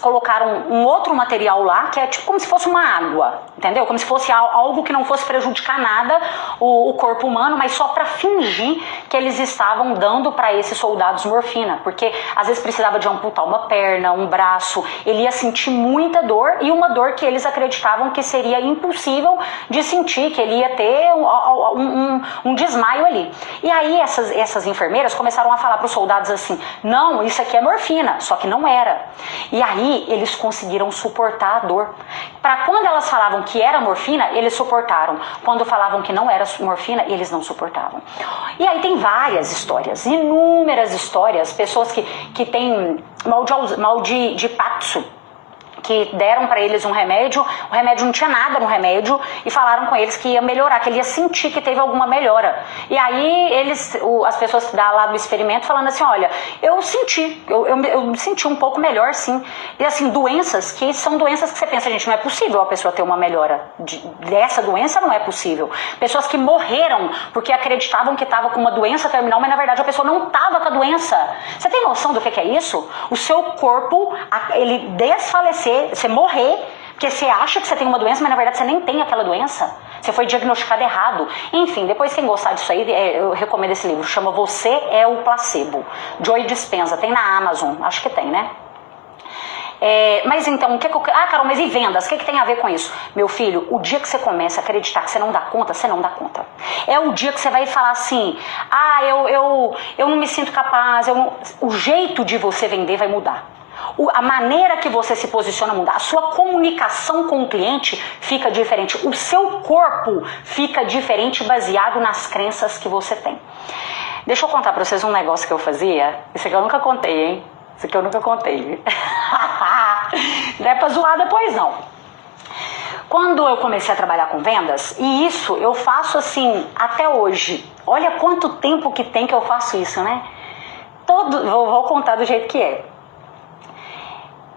colocaram um outro material lá, que é tipo como se fosse uma água, entendeu? Como se fosse algo que não fosse prejudicar nada o corpo humano, mas só para fingir que eles estavam dando para esses soldados morfina, porque às vezes precisava de amputar uma perna, um braço, ele ia sentir muita dor, e uma dor que eles acreditavam que seria impossível de sentir, que ele ia ter um desmaio ali. E aí essas enfermeiras começaram a falar para os soldados assim, não, isso aqui é morfina, só que não era. E aí eles conseguiram suportar a dor. Para quando elas falavam que era morfina, eles suportaram. Quando falavam que não era morfina, eles não suportavam. E aí tem várias histórias, inúmeras histórias, pessoas que têm mal de Patsu, que deram para eles um remédio, o remédio não tinha nada no remédio, e falaram com eles que ia melhorar, que ele ia sentir que teve alguma melhora. E aí as pessoas lá do experimento falando assim, olha, eu senti um pouco melhor, sim. E assim, doenças que são doenças que você pensa, gente, não é possível a pessoa ter uma melhora dessa doença, não é possível. Pessoas que morreram porque acreditavam que estava com uma doença terminal, mas na verdade a pessoa não estava com a doença. Você tem noção do que é isso? O seu corpo, ele desfalecer, você morrer, porque você acha que você tem uma doença, mas na verdade você nem tem aquela doença. Você foi diagnosticado errado. Enfim, depois quem gostar disso aí, eu recomendo esse livro. Chama Você é o Placebo. Joe Dispenza. Tem na Amazon. Acho que tem, né? Mas então, Carol, mas e vendas? O que tem a ver com isso? Meu filho, o dia que você começa a acreditar que você não dá conta, você não dá conta. É o dia que você vai falar assim, eu não me sinto capaz, o jeito de você vender vai mudar. A maneira que você se posiciona muda, a sua comunicação com o cliente fica diferente, o seu corpo fica diferente baseado nas crenças que você tem. Deixa eu contar pra vocês um negócio que eu fazia, isso aqui eu nunca contei, hein? Isso aqui eu nunca contei. Não é pra zoar depois, não. Quando eu comecei a trabalhar com vendas, e isso eu faço assim até hoje, olha quanto tempo que tem que eu faço isso, né? Vou contar do jeito que é.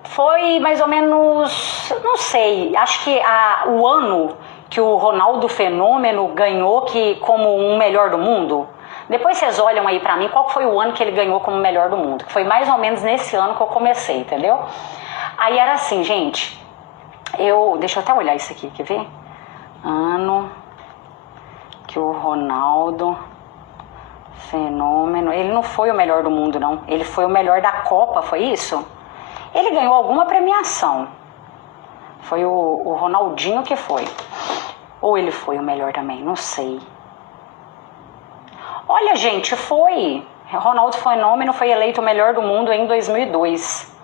Foi mais ou menos, não sei, acho que o ano que o Ronaldo Fenômeno ganhou como um melhor do mundo. Depois vocês olham aí pra mim qual foi o ano que ele ganhou como melhor do mundo. Foi mais ou menos nesse ano que eu comecei, entendeu? Aí era assim, gente, deixa eu até olhar isso aqui, quer ver? Ano que o Ronaldo Fenômeno, ele não foi o melhor do mundo não, ele foi o melhor da Copa, foi isso? Ele ganhou alguma premiação. Foi o Ronaldinho que foi. Ou ele foi o melhor também, não sei. Olha, gente, foi. Ronaldo Fenômeno foi eleito o melhor do mundo em 2002.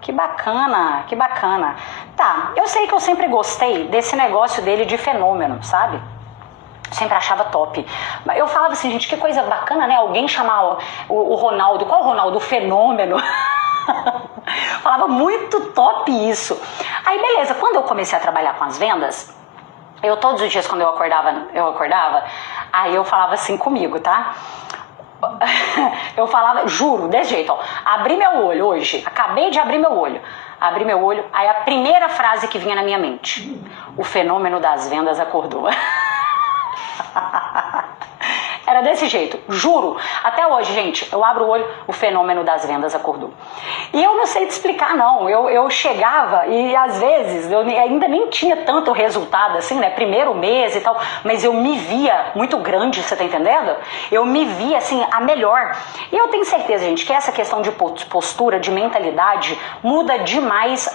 Que bacana, que bacana. Tá, eu sei que eu sempre gostei desse negócio dele de fenômeno, sabe? Sempre achava top. Eu falava assim, gente, que coisa bacana, né? Alguém chamar o Ronaldo. Qual o Ronaldo? O Fenômeno. Falava muito top isso. Aí beleza, quando eu comecei a trabalhar com as vendas, todos os dias quando eu acordava, aí eu falava assim comigo, tá? Eu falava, juro, desse jeito, ó, abri meu olho hoje, acabei de abrir meu olho, aí a primeira frase que vinha na minha mente: o fenômeno das vendas acordou. Era desse jeito, juro. Até hoje, gente, eu abro o olho, o fenômeno das vendas acordou. E eu não sei te explicar, não. Eu chegava e, às vezes, eu ainda nem tinha tanto resultado, assim, né? Primeiro mês e tal, mas eu me via muito grande, você tá entendendo? Eu me via, assim, a melhor. E eu tenho certeza, gente, que essa questão de postura, de mentalidade, muda demais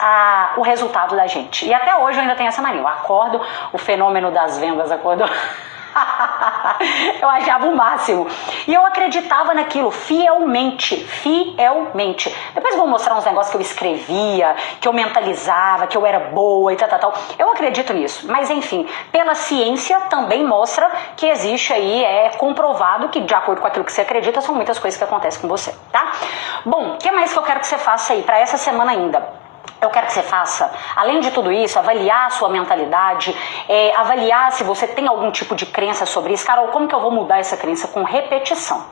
o resultado da gente. E até hoje eu ainda tenho essa mania. Eu acordo, o fenômeno das vendas acordou. Eu achava o máximo. E eu acreditava naquilo fielmente. Depois eu vou mostrar uns negócios que eu escrevia, que eu mentalizava, que eu era boa e tal. Eu acredito nisso. Mas enfim, pela ciência também mostra que existe aí, é comprovado que de acordo com aquilo que você acredita, são muitas coisas que acontecem com você, tá? Bom, o que mais que eu quero que você faça aí para essa semana ainda? Eu quero que você faça, além de tudo isso, avaliar a sua mentalidade, avaliar se você tem algum tipo de crença sobre isso. Carol, como que eu vou mudar essa crença? Com repetição.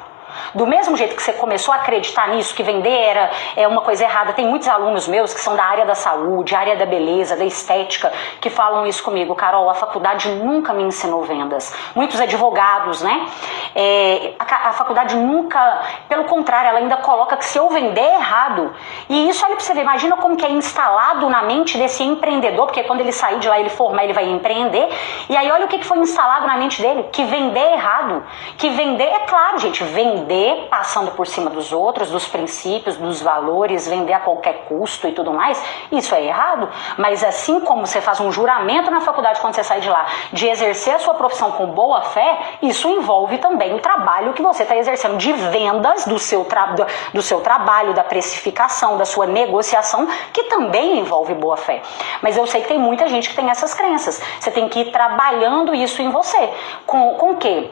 Do mesmo jeito que você começou a acreditar nisso, que vender é uma coisa errada, tem muitos alunos meus que são da área da saúde, área da beleza, da estética, que falam isso comigo. Carol, a faculdade nunca me ensinou vendas. Muitos advogados, né? A faculdade nunca, pelo contrário, ela ainda coloca que se eu vender é errado. E isso, olha pra você ver, imagina como que é instalado na mente desse empreendedor, porque quando ele sair de lá, ele formar, ele vai empreender. E aí olha o que foi instalado na mente dele, que vender é errado. Que vender, é claro, gente, vender passando por cima dos outros, dos princípios, dos valores, vender a qualquer custo e tudo mais, isso é errado. Mas assim como você faz um juramento na faculdade quando você sai de lá, de exercer a sua profissão com boa fé, isso envolve também o trabalho que você está exercendo de vendas do seu trabalho, da precificação, da sua negociação, que também envolve boa fé. Mas eu sei que tem muita gente que tem essas crenças. Você tem que ir trabalhando isso em você. Com o quê?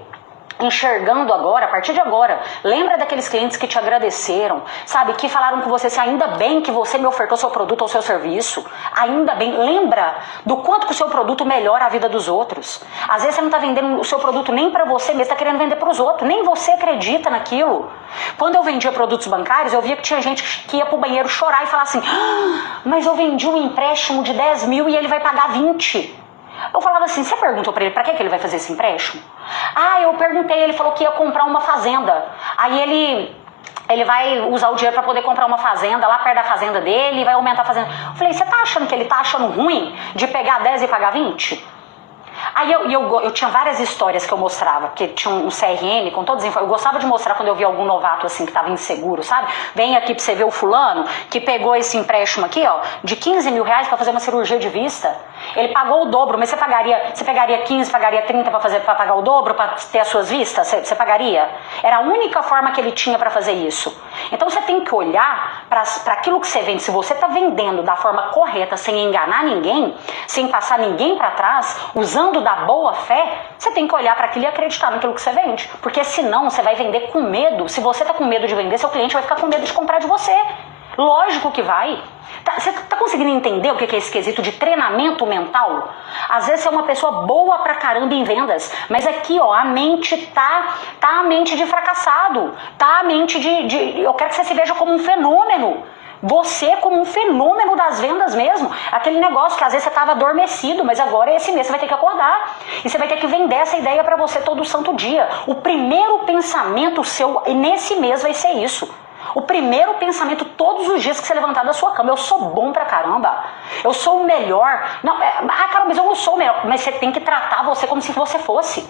Enxergando agora, a partir de agora, lembra daqueles clientes que te agradeceram, sabe, que falaram com você, ainda bem que você me ofertou seu produto ou seu serviço, ainda bem, lembra do quanto que o seu produto melhora a vida dos outros. Às vezes você não está vendendo o seu produto nem para você mesmo, está querendo vender para os outros, nem você acredita naquilo. Quando eu vendia produtos bancários, eu via que tinha gente que ia pro banheiro chorar e falar assim, mas eu vendi um empréstimo de 10 mil e ele vai pagar 20. Eu falava assim, você perguntou pra ele pra que ele vai fazer esse empréstimo? Eu perguntei, ele falou que ia comprar uma fazenda. Aí ele vai usar o dinheiro pra poder comprar uma fazenda lá perto da fazenda dele e vai aumentar a fazenda. Eu falei, você tá achando que ele tá achando ruim de pegar 10 e pagar 20? Aí eu tinha várias histórias que eu mostrava, porque tinha um CRM com todas as informações. Eu gostava de mostrar quando eu via algum novato assim que estava inseguro, sabe? Vem aqui pra você ver o fulano que pegou esse empréstimo aqui, ó, de 15 mil reais para fazer uma cirurgia de vista. Ele pagou o dobro, mas você pegaria 15, pagaria 30 para pagar o dobro, para ter as suas vistas? Você pagaria? Era a única forma que ele tinha para fazer isso. Então você tem que olhar para aquilo que você vende. Se você está vendendo da forma correta, sem enganar ninguém, sem passar ninguém para trás, usando da boa fé, você tem que olhar para aquilo e acreditar naquilo que você vende. Porque senão você vai vender com medo. Se você está com medo de vender, seu cliente vai ficar com medo de comprar de você. Lógico que vai. Você tá conseguindo entender o que é esse quesito de treinamento mental? Às vezes você é uma pessoa boa pra caramba em vendas, mas aqui, ó, a mente tá a mente de fracassado, tá a mente eu quero que você se veja como um fenômeno. Você como um fenômeno das vendas mesmo. Aquele negócio que às vezes você estava adormecido, mas agora esse mês você vai ter que acordar. E você vai ter que vender essa ideia para você todo santo dia. O primeiro pensamento seu nesse mês vai ser isso. O primeiro pensamento todos os dias que você levantar da sua cama: eu sou bom pra caramba, eu sou o melhor. Não, cara, mas eu não sou o melhor. Mas você tem que tratar você como se você fosse.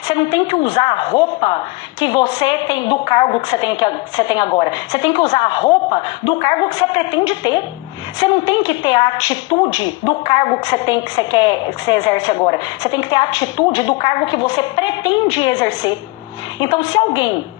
Você não tem que usar a roupa que você tem do cargo que você tem agora. Você tem que usar a roupa do cargo que você pretende ter. Você não tem que ter a atitude do cargo que você exerce agora. Você tem que ter a atitude do cargo que você pretende exercer. Então, se alguém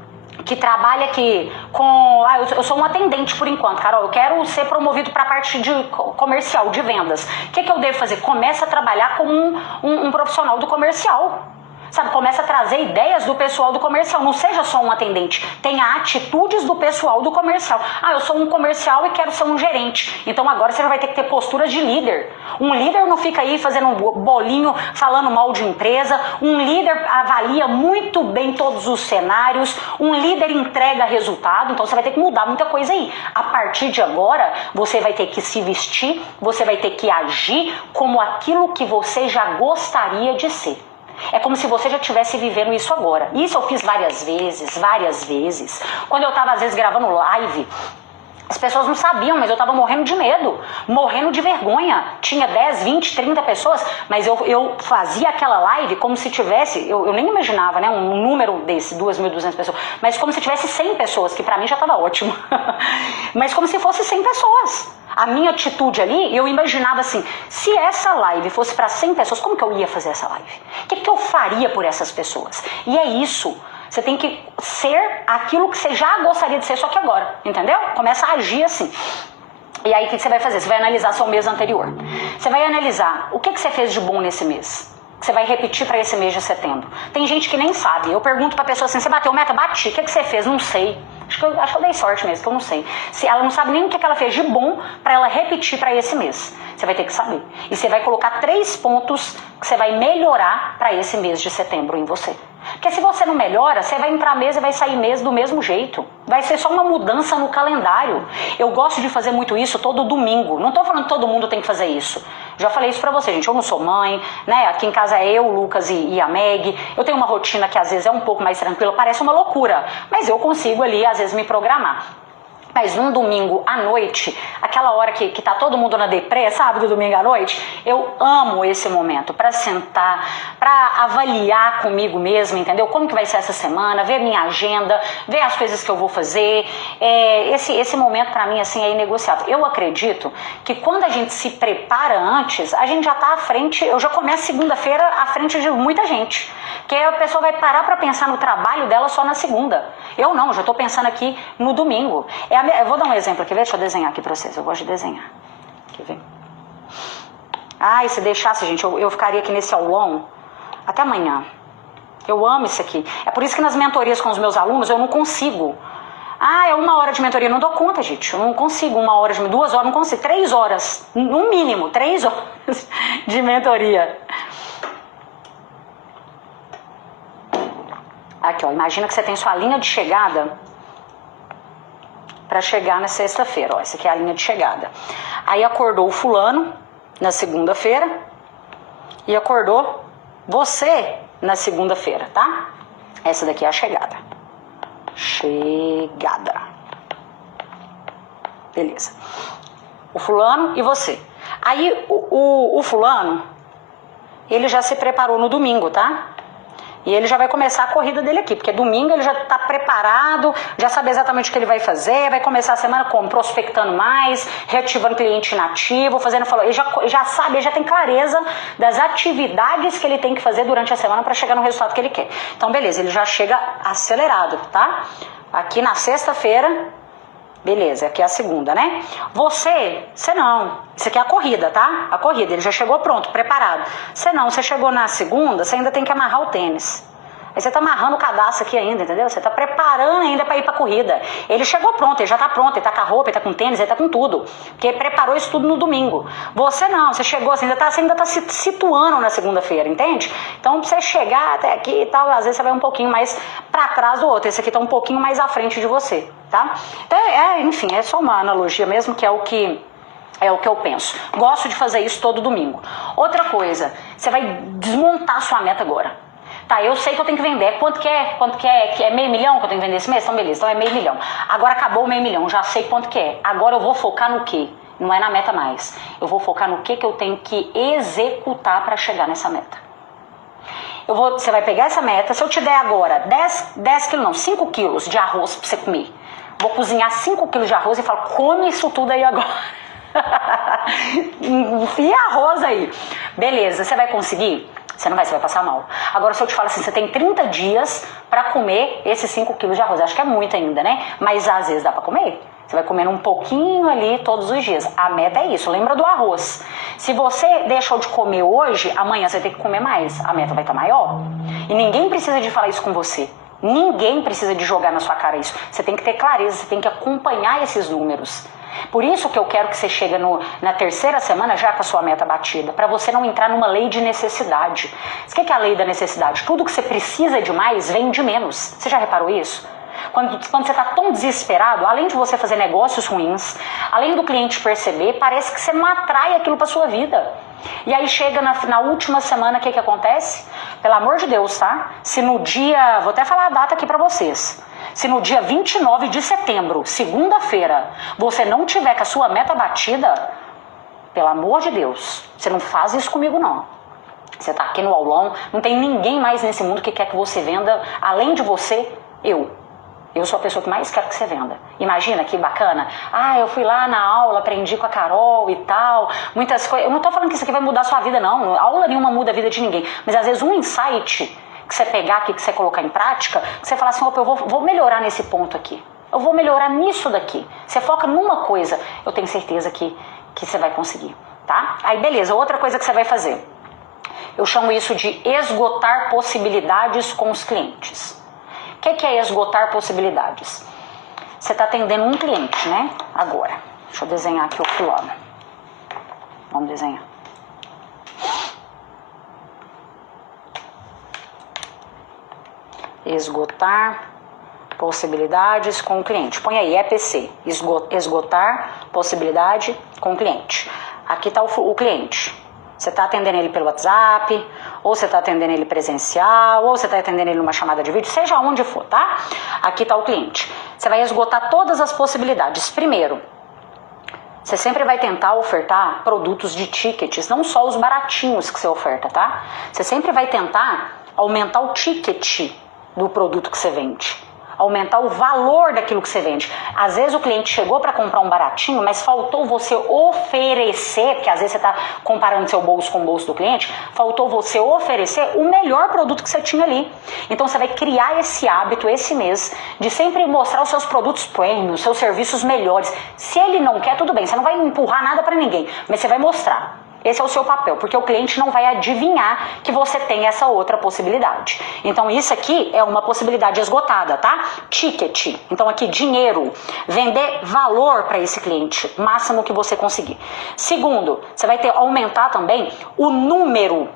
que trabalha aqui com... eu sou um atendente por enquanto, Carol, eu quero ser promovido para a parte de comercial, de vendas. O que eu devo fazer? Começa a trabalhar como um profissional do comercial. Sabe, começa a trazer ideias do pessoal do comercial. Não seja só um atendente. Tenha atitudes do pessoal do comercial. Eu sou um comercial e quero ser um gerente. Então agora você já vai ter que ter posturas de líder. Um líder não fica aí fazendo um bolinho, falando mal de empresa. Um líder avalia muito bem todos os cenários. Um líder entrega resultado. Então você vai ter que mudar muita coisa aí. A partir de agora, você vai ter que se vestir, você vai ter que agir como aquilo que você já gostaria de ser. É como se você já estivesse vivendo isso agora. Isso eu fiz várias vezes. Quando eu estava, às vezes, gravando live, as pessoas não sabiam, mas eu estava morrendo de medo, morrendo de vergonha. Tinha 10, 20, 30 pessoas, mas eu fazia aquela live como se tivesse, eu nem imaginava, né, um número desse, 2.200 pessoas, mas como se tivesse 100 pessoas, que pra mim já estava ótimo. Mas como se fosse 100 pessoas. A minha atitude ali, eu imaginava assim, se essa live fosse para 100 pessoas, como que eu ia fazer essa live? O que eu faria por essas pessoas? E é isso. Você tem que ser aquilo que você já gostaria de ser, só que agora, entendeu? Começa a agir assim. E aí o que você vai fazer? Você vai analisar seu mês anterior. Você vai analisar o que você fez de bom nesse mês. Você vai repetir para esse mês de setembro. Tem gente que nem sabe. Eu pergunto pra pessoa assim, você bateu meta? Bati. O que você fez? Não sei. Acho que eu dei sorte mesmo, que eu não sei. Se ela não sabe nem o que ela fez de bom para ela repetir para esse mês. Você vai ter que saber. E você vai colocar 3 pontos que você vai melhorar para esse mês de setembro em você. Porque se você não melhora, você vai entrar mês e vai sair mês do mesmo jeito. Vai ser só uma mudança no calendário. Eu gosto de fazer muito isso todo domingo. Não tô falando que todo mundo tem que fazer isso. Já falei isso pra você, gente. Eu não sou mãe, né? Aqui em casa é eu, o Lucas e a Meg. Eu tenho uma rotina que às vezes é um pouco mais tranquila, parece uma loucura. Mas eu consigo ali, às vezes, me programar. Mas num domingo à noite, aquela hora que tá todo mundo na deprê, sabe, do domingo à noite, eu amo esse momento para sentar, para avaliar comigo mesmo, entendeu? Como que vai ser essa semana, ver minha agenda, ver as coisas que eu vou fazer. Esse momento para mim assim é inegociável. Eu acredito que quando a gente se prepara antes, a gente já tá à frente, eu já começo segunda-feira à frente de muita gente. Que a pessoa vai parar para pensar no trabalho dela só na segunda. Eu não, já tô pensando aqui no domingo. Eu vou dar um exemplo aqui, deixa eu desenhar aqui pra vocês, eu gosto de desenhar. Quer ver? E se deixasse, gente, eu ficaria aqui nesse aulão até amanhã. Eu amo isso aqui. É por isso que nas mentorias com os meus alunos eu não consigo. É 1 hora de mentoria, não dou conta, gente. Eu não consigo 1 hora, 2 horas, não consigo. 3 horas, no mínimo, 3 horas de mentoria. Aqui, ó, imagina que você tem sua linha de chegada para chegar na sexta-feira, ó, essa aqui é a linha de chegada. Aí acordou o fulano na segunda-feira e acordou você na segunda-feira, tá? Essa daqui é a chegada. Chegada. Beleza. O fulano e você. Aí o fulano ele já se preparou no domingo, tá? E ele já vai começar a corrida dele aqui, porque domingo ele já está preparado, já sabe exatamente o que ele vai fazer, vai começar a semana como? Prospectando mais, reativando cliente inativo, fazendo follow. Ele já sabe, ele já tem clareza das atividades que ele tem que fazer durante a semana para chegar no resultado que ele quer. Então, beleza, ele já chega acelerado, tá? Aqui na sexta-feira, beleza, aqui é a segunda, né? Você não. Isso aqui é a corrida, tá? A corrida, ele já chegou pronto, preparado. Você não, você chegou na segunda, você ainda tem que amarrar o tênis. Aí você tá amarrando o cadastro aqui ainda, entendeu? Você tá preparando ainda para ir pra corrida. Ele chegou pronto, ele já tá pronto, ele tá com a roupa, ele tá com o tênis, ele tá com tudo. Porque ele preparou isso tudo no domingo. Você não, você chegou, você ainda tá se situando na segunda-feira, entende? Então, pra você chegar até aqui e tal, às vezes você vai um pouquinho mais pra trás do outro. Esse aqui tá um pouquinho mais à frente de você, tá? Então, enfim, é só uma analogia mesmo, que é o que eu penso. Gosto de fazer isso todo domingo. Outra coisa, você vai desmontar a sua meta agora. Tá, eu sei que eu tenho que vender. Quanto que é? Que é 500 mil que eu tenho que vender esse mês? Então beleza, então é 500 mil. Agora acabou o 500 mil, já sei quanto que é. Agora eu vou focar no quê? Não é na meta mais. Eu vou focar no que eu tenho que executar para chegar nessa meta. Você vai pegar essa meta, se eu te der agora 5 quilos de arroz para você comer, vou cozinhar 5 quilos de arroz e falo, come isso tudo aí agora. Enfia arroz aí. Beleza, você vai conseguir? Você não vai, você vai passar mal. Agora, se eu te falo assim, você tem 30 dias pra comer esses 5 quilos de arroz. Acho que é muito ainda, né? Mas às vezes dá pra comer. Você vai comendo um pouquinho ali todos os dias. A meta é isso, lembra do arroz. Se você deixou de comer hoje, amanhã você tem que comer mais. A meta vai estar maior. E ninguém precisa de falar isso com você. Ninguém precisa de jogar na sua cara isso. Você tem que ter clareza, você tem que acompanhar esses números. Por isso que eu quero que você chegue na terceira semana já com a sua meta batida, para você não entrar numa lei de necessidade. O que é a lei da necessidade? Tudo que você precisa de mais vem de menos. Você já reparou isso? Quando você está tão desesperado, além de você fazer negócios ruins, além do cliente perceber, parece que você não atrai aquilo para sua vida. E aí chega na última semana, o que acontece? Pelo amor de Deus, tá? Se no dia, vou até falar a data aqui para vocês. Se no dia 29 de setembro, segunda-feira, você não tiver com a sua meta batida, pelo amor de Deus, você não faz isso comigo não. Você tá aqui no aulão, não tem ninguém mais nesse mundo que quer que você venda, além de você, eu. Eu sou a pessoa que mais quero que você venda. Imagina que bacana. Eu fui lá na aula, aprendi com a Carol e tal. Muitas coisas. Eu não tô falando que isso aqui vai mudar a sua vida, não. Aula nenhuma muda a vida de ninguém. Mas às vezes um insight que você pegar aqui, que você colocar em prática, que você fala assim, opa, eu vou melhorar nesse ponto aqui. Eu vou melhorar nisso daqui. Você foca numa coisa, eu tenho certeza que você vai conseguir, tá? Aí beleza, outra coisa que você vai fazer. Eu chamo isso de esgotar possibilidades com os clientes. O que é esgotar possibilidades? Você está atendendo um cliente, né? Agora, deixa eu desenhar aqui o fulano. Vamos desenhar. Esgotar possibilidades com o cliente. Põe aí, EPC. Esgotar possibilidade com o cliente. Aqui está o cliente. Você está atendendo ele pelo WhatsApp, ou você está atendendo ele presencial, ou você está atendendo ele numa chamada de vídeo, seja onde for, tá? Aqui está o cliente. Você vai esgotar todas as possibilidades. Primeiro, você sempre vai tentar ofertar produtos de tickets, não só os baratinhos que você oferta, tá? Você sempre vai tentar aumentar o ticket do produto que você vende. Aumentar o valor daquilo que você vende. Às vezes o cliente chegou para comprar um baratinho, mas faltou você oferecer, porque às vezes você está comparando seu bolso com o bolso do cliente, faltou você oferecer o melhor produto que você tinha ali. Então você vai criar esse hábito esse mês de sempre mostrar os seus produtos premium, os seus serviços melhores. Se ele não quer, tudo bem, você não vai empurrar nada para ninguém, mas você vai mostrar. Esse é o seu papel, porque o cliente não vai adivinhar que você tem essa outra possibilidade. Então isso aqui é uma possibilidade esgotada, tá? Ticket. Então aqui dinheiro. Vender valor para esse cliente. Máximo que você conseguir. Segundo, você vai aumentar também o número.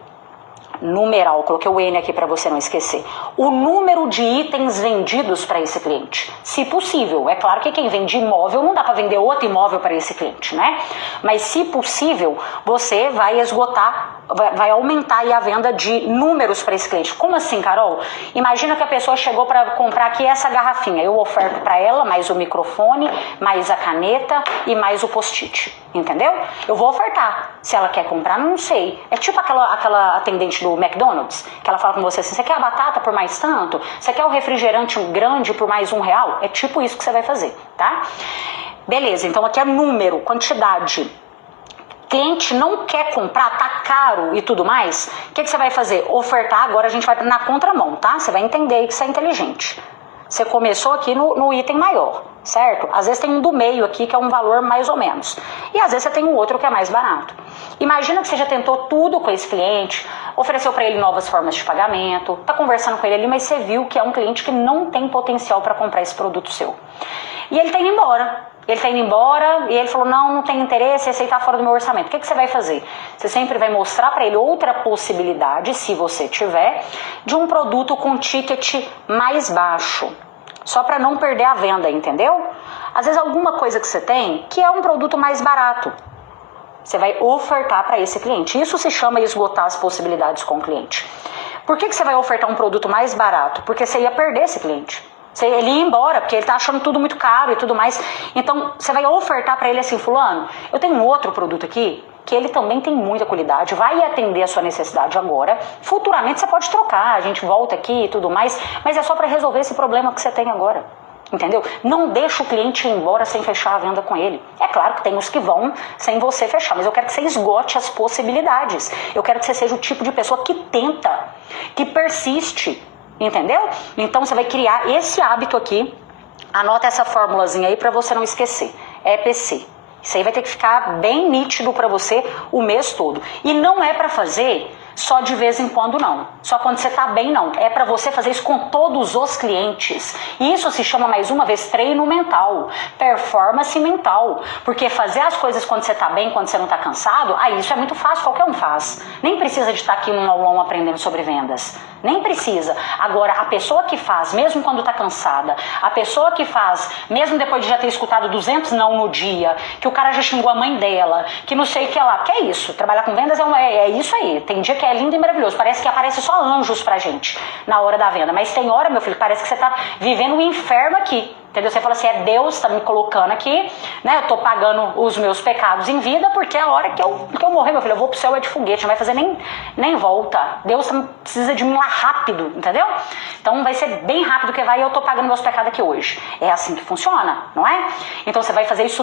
Numeral, coloquei o N aqui para você não esquecer. O número de itens vendidos para esse cliente. Se possível. É claro que quem vende imóvel não dá para vender outro imóvel para esse cliente, né? Mas se possível, você vai esgotar vai aumentar aí a venda de números para esse cliente. Como assim, Carol? Imagina que a pessoa chegou para comprar aqui essa garrafinha. Eu oferto para ela mais o microfone, mais a caneta e mais o post-it. Entendeu? Eu vou ofertar. Se ela quer comprar, não sei. É tipo aquela atendente do McDonald's, que ela fala com você assim, você quer a batata por mais tanto? Você quer o refrigerante grande por mais R$1? É tipo isso que você vai fazer, tá? Beleza, então aqui é número, quantidade. Cliente não quer comprar, tá caro e tudo mais, o que você vai fazer? Ofertar, agora a gente vai na contramão, tá? Você vai entender que você é inteligente. Você começou aqui no item maior, certo? Às vezes tem um do meio aqui que é um valor mais ou menos. E às vezes você tem um outro que é mais barato. Imagina que você já tentou tudo com esse cliente, ofereceu para ele novas formas de pagamento, tá conversando com ele ali, mas você viu que é um cliente que não tem potencial para comprar esse produto seu. E ele tá indo embora. Ele tá indo embora e ele falou, não tem interesse em aceitar fora do meu orçamento. O que você vai fazer? Você sempre vai mostrar para ele outra possibilidade, se você tiver, de um produto com ticket mais baixo. Só para não perder a venda, entendeu? Às vezes alguma coisa que você tem que é um produto mais barato. Você vai ofertar para esse cliente. Isso se chama esgotar as possibilidades com o cliente. Por que você vai ofertar um produto mais barato? Porque você ia perder esse cliente. Ele ia embora, porque ele tá achando tudo muito caro e tudo mais. Então, você vai ofertar para ele assim, fulano, eu tenho um outro produto aqui, que ele também tem muita qualidade, vai atender a sua necessidade agora. Futuramente você pode trocar, a gente volta aqui e tudo mais, mas é só para resolver esse problema que você tem agora. Entendeu? Não deixa o cliente ir embora sem fechar a venda com ele. É claro que tem os que vão sem você fechar, mas eu quero que você esgote as possibilidades. Eu quero que você seja o tipo de pessoa que tenta, que persiste. Entendeu? Então você vai criar esse hábito aqui. Anota essa formulazinha aí para você não esquecer. EPC. Isso aí vai ter que ficar bem nítido para você o mês todo. E não é para fazer só de vez em quando não. Só quando você tá bem não. É para você fazer isso com todos os clientes. E isso se chama, mais uma vez, treino mental. Performance mental. Porque fazer as coisas quando você tá bem, quando você não tá cansado, isso é muito fácil, qualquer um faz. Nem precisa de estar aqui num aulão aprendendo sobre vendas. Nem precisa. Agora, a pessoa que faz, mesmo quando tá cansada, a pessoa que faz, mesmo depois de já ter escutado 200 não no dia, que o cara já xingou a mãe dela, que não sei o que lá, porque é isso, trabalhar com vendas é isso aí. Tem dia que é lindo e maravilhoso, parece que aparece só anjos pra gente na hora da venda, mas tem hora, meu filho, parece que você tá vivendo um inferno aqui. Entendeu? Você fala assim, é Deus tá me colocando aqui, né? Eu tô pagando os meus pecados em vida, porque a hora que eu morrer, meu filho, eu vou pro céu de foguete, não vai fazer nem volta. Deus precisa de mim lá rápido, entendeu? Então vai ser bem rápido que vai e eu tô pagando meus pecados aqui hoje. É assim que funciona, não é? Então você vai fazer isso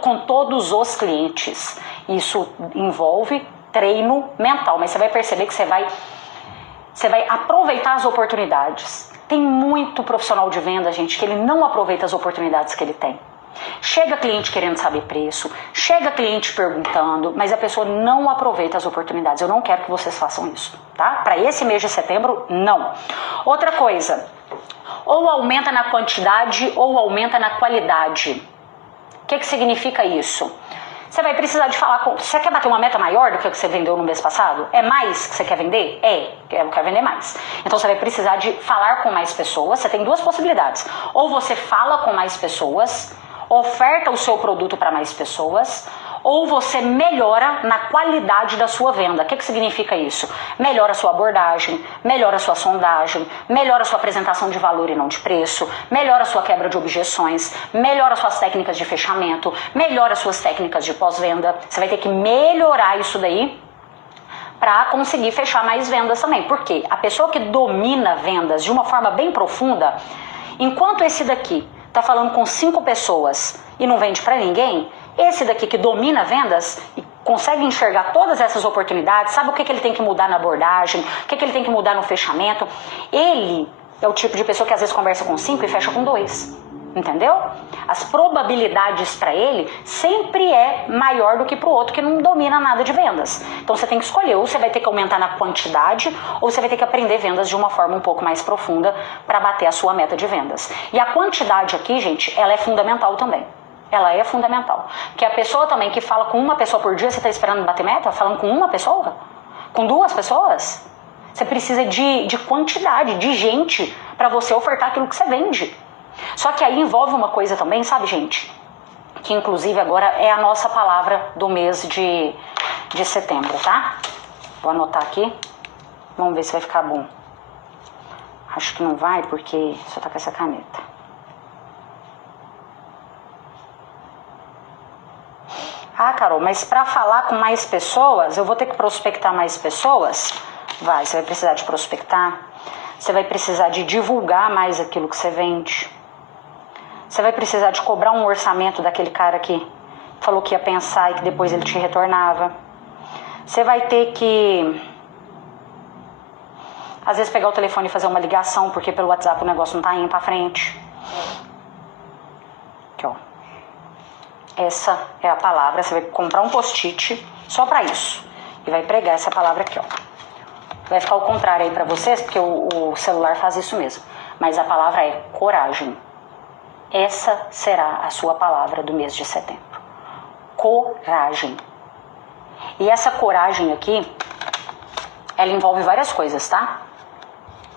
com todos os clientes. Isso envolve treino mental, mas você vai perceber que você vai aproveitar as oportunidades. Tem muito profissional de venda, gente, que ele não aproveita as oportunidades que ele tem. Chega cliente querendo saber preço, chega cliente perguntando, mas a pessoa não aproveita as oportunidades. Eu não quero que vocês façam isso, tá? Para esse mês de setembro, não. Outra coisa, ou aumenta na quantidade ou aumenta na qualidade. O que significa isso? Você vai precisar de falar com... Você quer bater uma meta maior do que você vendeu no mês passado? É mais que você quer vender? Eu quero vender mais. Então você vai precisar de falar com mais pessoas. Você tem duas possibilidades. Ou você fala com mais pessoas, oferta o seu produto para mais pessoas, ou você melhora na qualidade da sua venda. O que significa isso? Melhora a sua abordagem, melhora a sua sondagem, melhora a sua apresentação de valor e não de preço, melhora a sua quebra de objeções, melhora as suas técnicas de fechamento, melhora as suas técnicas de pós-venda. Você vai ter que melhorar isso daí para conseguir fechar mais vendas também. Por quê? A pessoa que domina vendas de uma forma bem profunda, enquanto esse daqui está falando com 5 pessoas e não vende para ninguém, esse daqui que domina vendas e consegue enxergar todas essas oportunidades, sabe o que ele tem que mudar na abordagem, o que ele tem que mudar no fechamento, ele é o tipo de pessoa que às vezes conversa com 5 e fecha com 2. Entendeu? As probabilidades para ele sempre é maior do que para o outro que não domina nada de vendas. Então você tem que escolher, ou você vai ter que aumentar na quantidade, ou você vai ter que aprender vendas de uma forma um pouco mais profunda para bater a sua meta de vendas. E a quantidade aqui, gente, ela é fundamental também. Ela é fundamental. Porque a pessoa também que fala com uma pessoa por dia, você está esperando bater meta? Falando com uma pessoa? Com 2 pessoas? Você precisa de quantidade, de gente para você ofertar aquilo que você vende. Só que aí envolve uma coisa também, sabe, gente? Que inclusive agora é a nossa palavra do mês de setembro, tá? Vou anotar aqui. Vamos ver se vai ficar bom. Acho que não vai, porque só tá com essa caneta. Ah, Carol, mas para falar com mais pessoas, eu vou ter que prospectar mais pessoas? Vai, você vai precisar de prospectar. Você vai precisar de divulgar mais aquilo que você vende. Você vai precisar de cobrar um orçamento daquele cara que falou que ia pensar e que depois ele te retornava. Você vai ter que, às vezes, pegar o telefone e fazer uma ligação, porque pelo WhatsApp o negócio não tá indo pra frente. Aqui, ó. Essa é a palavra. Você vai comprar um post-it só pra isso. E vai pregar essa palavra aqui, ó. Vai ficar o contrário aí pra vocês, porque o celular faz isso mesmo. Mas a palavra é coragem. Essa será a sua palavra do mês de setembro. Coragem. E essa coragem aqui, ela envolve várias coisas, tá?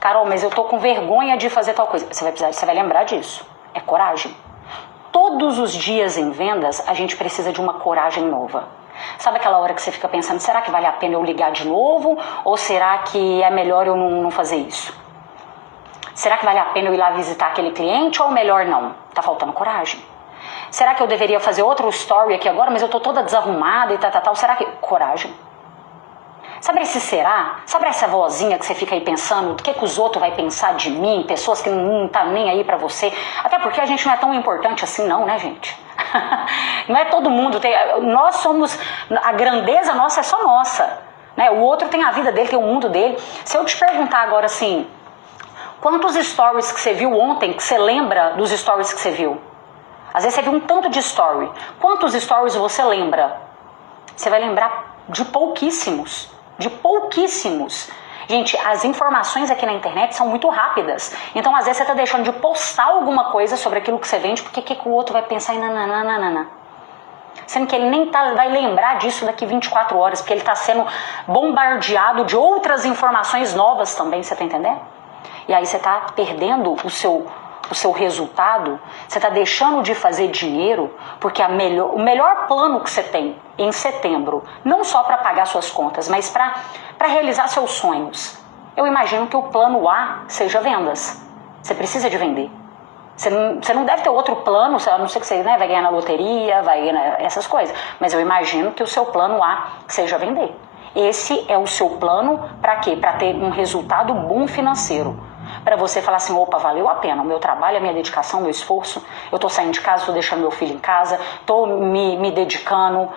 Carol, mas eu tô com vergonha de fazer tal coisa. Você vai lembrar disso. É coragem. Todos os dias em vendas, a gente precisa de uma coragem nova. Sabe aquela hora que você fica pensando, será que vale a pena eu ligar de novo? Ou será que é melhor eu não fazer isso? Será que vale a pena eu ir lá visitar aquele cliente ou melhor não? Tá faltando coragem. Será que eu deveria fazer outro story aqui agora, mas eu tô toda desarrumada e tal? Será que... Coragem. Sabe esse será? Sabe essa vozinha que você fica aí pensando, o que os outros vão pensar de mim? Pessoas que não tá nem aí pra você. Até porque a gente não é tão importante assim não, né, gente? Não é todo mundo. Nós somos... A grandeza nossa é só nossa. Né? O outro tem a vida dele, tem o mundo dele. Se eu te perguntar agora assim... Quantos stories que você viu ontem que você lembra dos stories que você viu? Às vezes você viu um tanto de story. Quantos stories você lembra? Você vai lembrar de pouquíssimos. De pouquíssimos. Gente, as informações aqui na internet são muito rápidas. Então, às vezes, você está deixando de postar alguma coisa sobre aquilo que você vende, porque que o outro vai pensar em nananana. Sendo que ele nem vai lembrar disso daqui 24 horas, porque ele está sendo bombardeado de outras informações novas também, você está entendendo? E aí você está perdendo o seu resultado, você está deixando de fazer dinheiro, porque o melhor plano que você tem em setembro, não só para pagar suas contas, mas para realizar seus sonhos. Eu imagino que o plano A seja vendas. Você precisa de vender. Você não deve ter outro plano, a não ser que você vai ganhar na loteria, vai ganhar essas coisas. Mas eu imagino que o seu plano A seja vender. Esse é o seu plano para quê? Para ter um resultado bom financeiro. Para você falar assim, opa, valeu a pena, o meu trabalho, a minha dedicação, o meu esforço, eu tô saindo de casa, tô deixando meu filho em casa, tô me dedicando,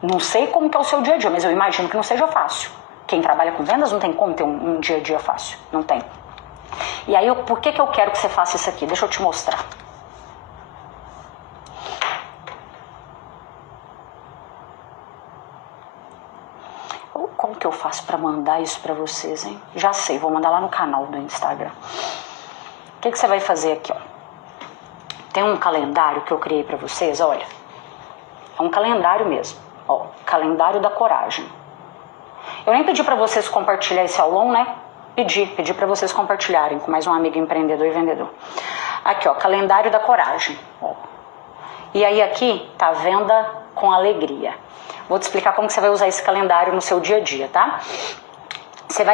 não sei como que é o seu dia a dia, mas eu imagino que não seja fácil. Quem trabalha com vendas não tem como ter um dia a dia fácil, não tem. E aí, por que eu quero que você faça isso aqui? Deixa eu te mostrar. Como que eu faço para mandar isso para vocês, hein? Já sei, vou mandar lá no canal do Instagram. O que você vai fazer aqui, ó? Tem um calendário que eu criei para vocês, olha. É um calendário mesmo, ó. Calendário da coragem. Eu nem pedi para vocês compartilhar esse aulão, né? Pedi para vocês compartilharem com mais um amigo empreendedor e vendedor. Aqui, ó, calendário da coragem. Ó. E aí aqui tá venda com alegria. Vou te explicar como que você vai usar esse calendário no seu dia a dia, tá?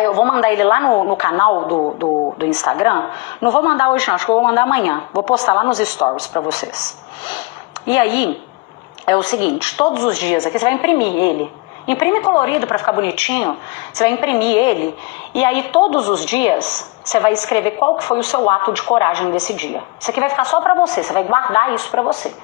Eu vou mandar ele lá no canal do Instagram. Não vou mandar hoje não, acho que eu vou mandar amanhã. Vou postar lá nos stories pra vocês. E aí, é o seguinte, todos os dias aqui você vai imprimir ele. Imprime colorido pra ficar bonitinho. Você vai imprimir ele. E aí, todos os dias, você vai escrever qual que foi o seu ato de coragem desse dia. Isso aqui vai ficar só pra você, você vai guardar isso pra você.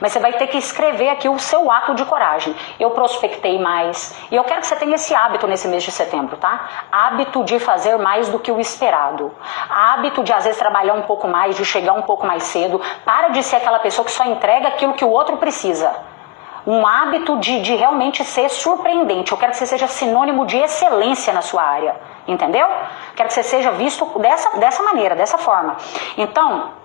Mas você vai ter que escrever aqui o seu ato de coragem. Eu prospectei mais. E eu quero que você tenha esse hábito nesse mês de setembro, tá? Hábito de fazer mais do que o esperado. Hábito de, às vezes, trabalhar um pouco mais, de chegar um pouco mais cedo. Para de ser aquela pessoa que só entrega aquilo que o outro precisa. Um hábito de realmente ser surpreendente. Eu quero que você seja sinônimo de excelência na sua área. Entendeu? Quero que você seja visto dessa maneira, dessa forma. Então...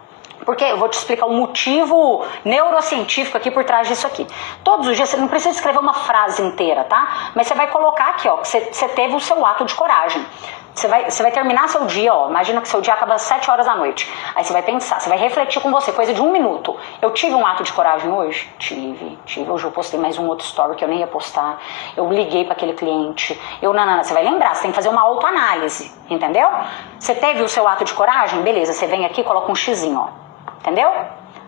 Porque eu vou te explicar o motivo neurocientífico aqui por trás disso aqui. Todos os dias, você não precisa escrever uma frase inteira, tá? Mas você vai colocar aqui, ó, que você teve o seu ato de coragem. Você vai terminar seu dia, ó, imagina que seu dia acaba às 7 horas da noite. Aí você vai pensar, você vai refletir com você, coisa de 1 minuto. Eu tive um ato de coragem hoje? Tive. Hoje eu postei mais um outro story que eu nem ia postar. Eu liguei para aquele cliente. Você vai lembrar, você tem que fazer uma autoanálise, entendeu? Você teve o seu ato de coragem? Beleza, você vem aqui e coloca um xizinho, ó. Entendeu?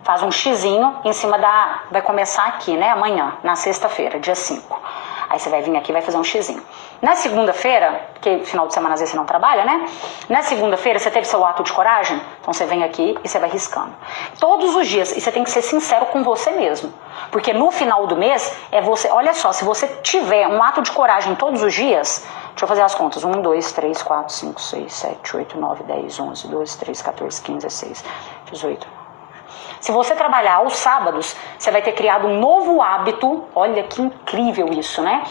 Faz um xizinho em cima da... Vai começar aqui, né? Amanhã, na sexta-feira, dia 5. Aí você vai vir aqui e vai fazer um xizinho. Na segunda-feira, porque final de semana às vezes você não trabalha, né? Na segunda-feira você teve seu ato de coragem? Então você vem aqui e você vai riscando. Todos os dias. E você tem que ser sincero com você mesmo. Porque no final do mês, é você... Olha só, se você tiver um ato de coragem todos os dias... Deixa eu fazer as contas. 1, 2, 3, 4, 5, 6, 7, 8, 9, 10, 11, 12, 13, 14, 15, 16, 18... Se você trabalhar aos sábados, você vai ter criado um novo hábito. Olha que incrível isso, né?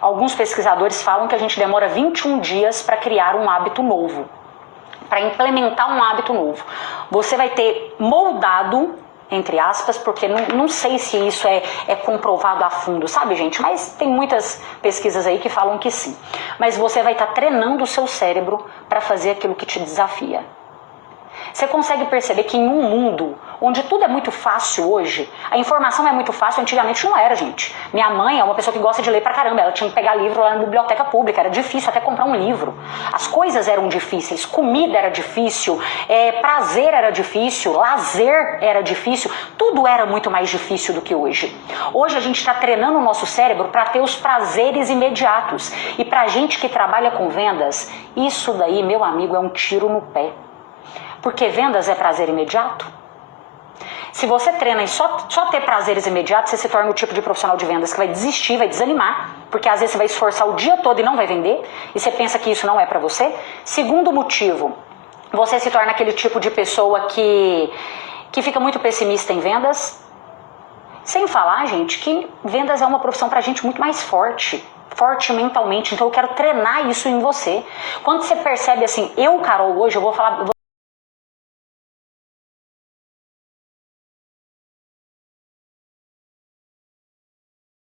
Alguns pesquisadores falam que a gente demora 21 dias para criar um hábito novo, para implementar um hábito novo. Você vai ter moldado, entre aspas, porque não sei se isso é comprovado a fundo, sabe, gente? Mas tem muitas pesquisas aí que falam que sim. Mas você vai estar treinando o seu cérebro para fazer aquilo que te desafia. Você consegue perceber que em um mundo onde tudo é muito fácil hoje, a informação é muito fácil, antigamente não era, gente. Minha mãe é uma pessoa que gosta de ler pra caramba, ela tinha que pegar livro lá na biblioteca pública, era difícil até comprar um livro. As coisas eram difíceis, comida era difícil, prazer era difícil, lazer era difícil, tudo era muito mais difícil do que hoje. Hoje a gente está treinando o nosso cérebro para ter os prazeres imediatos. E pra gente que trabalha com vendas, isso daí, meu amigo, é um tiro no pé. Porque vendas é prazer imediato. Se você treina em só ter prazeres imediatos, você se torna o tipo de profissional de vendas que vai desistir, vai desanimar, porque às vezes você vai esforçar o dia todo e não vai vender, e você pensa que isso não é para você. Segundo motivo, você se torna aquele tipo de pessoa que fica muito pessimista em vendas. Sem falar, gente, que vendas é uma profissão pra gente muito mais forte mentalmente, então eu quero treinar isso em você. Quando você percebe assim, eu, Carol, hoje eu vou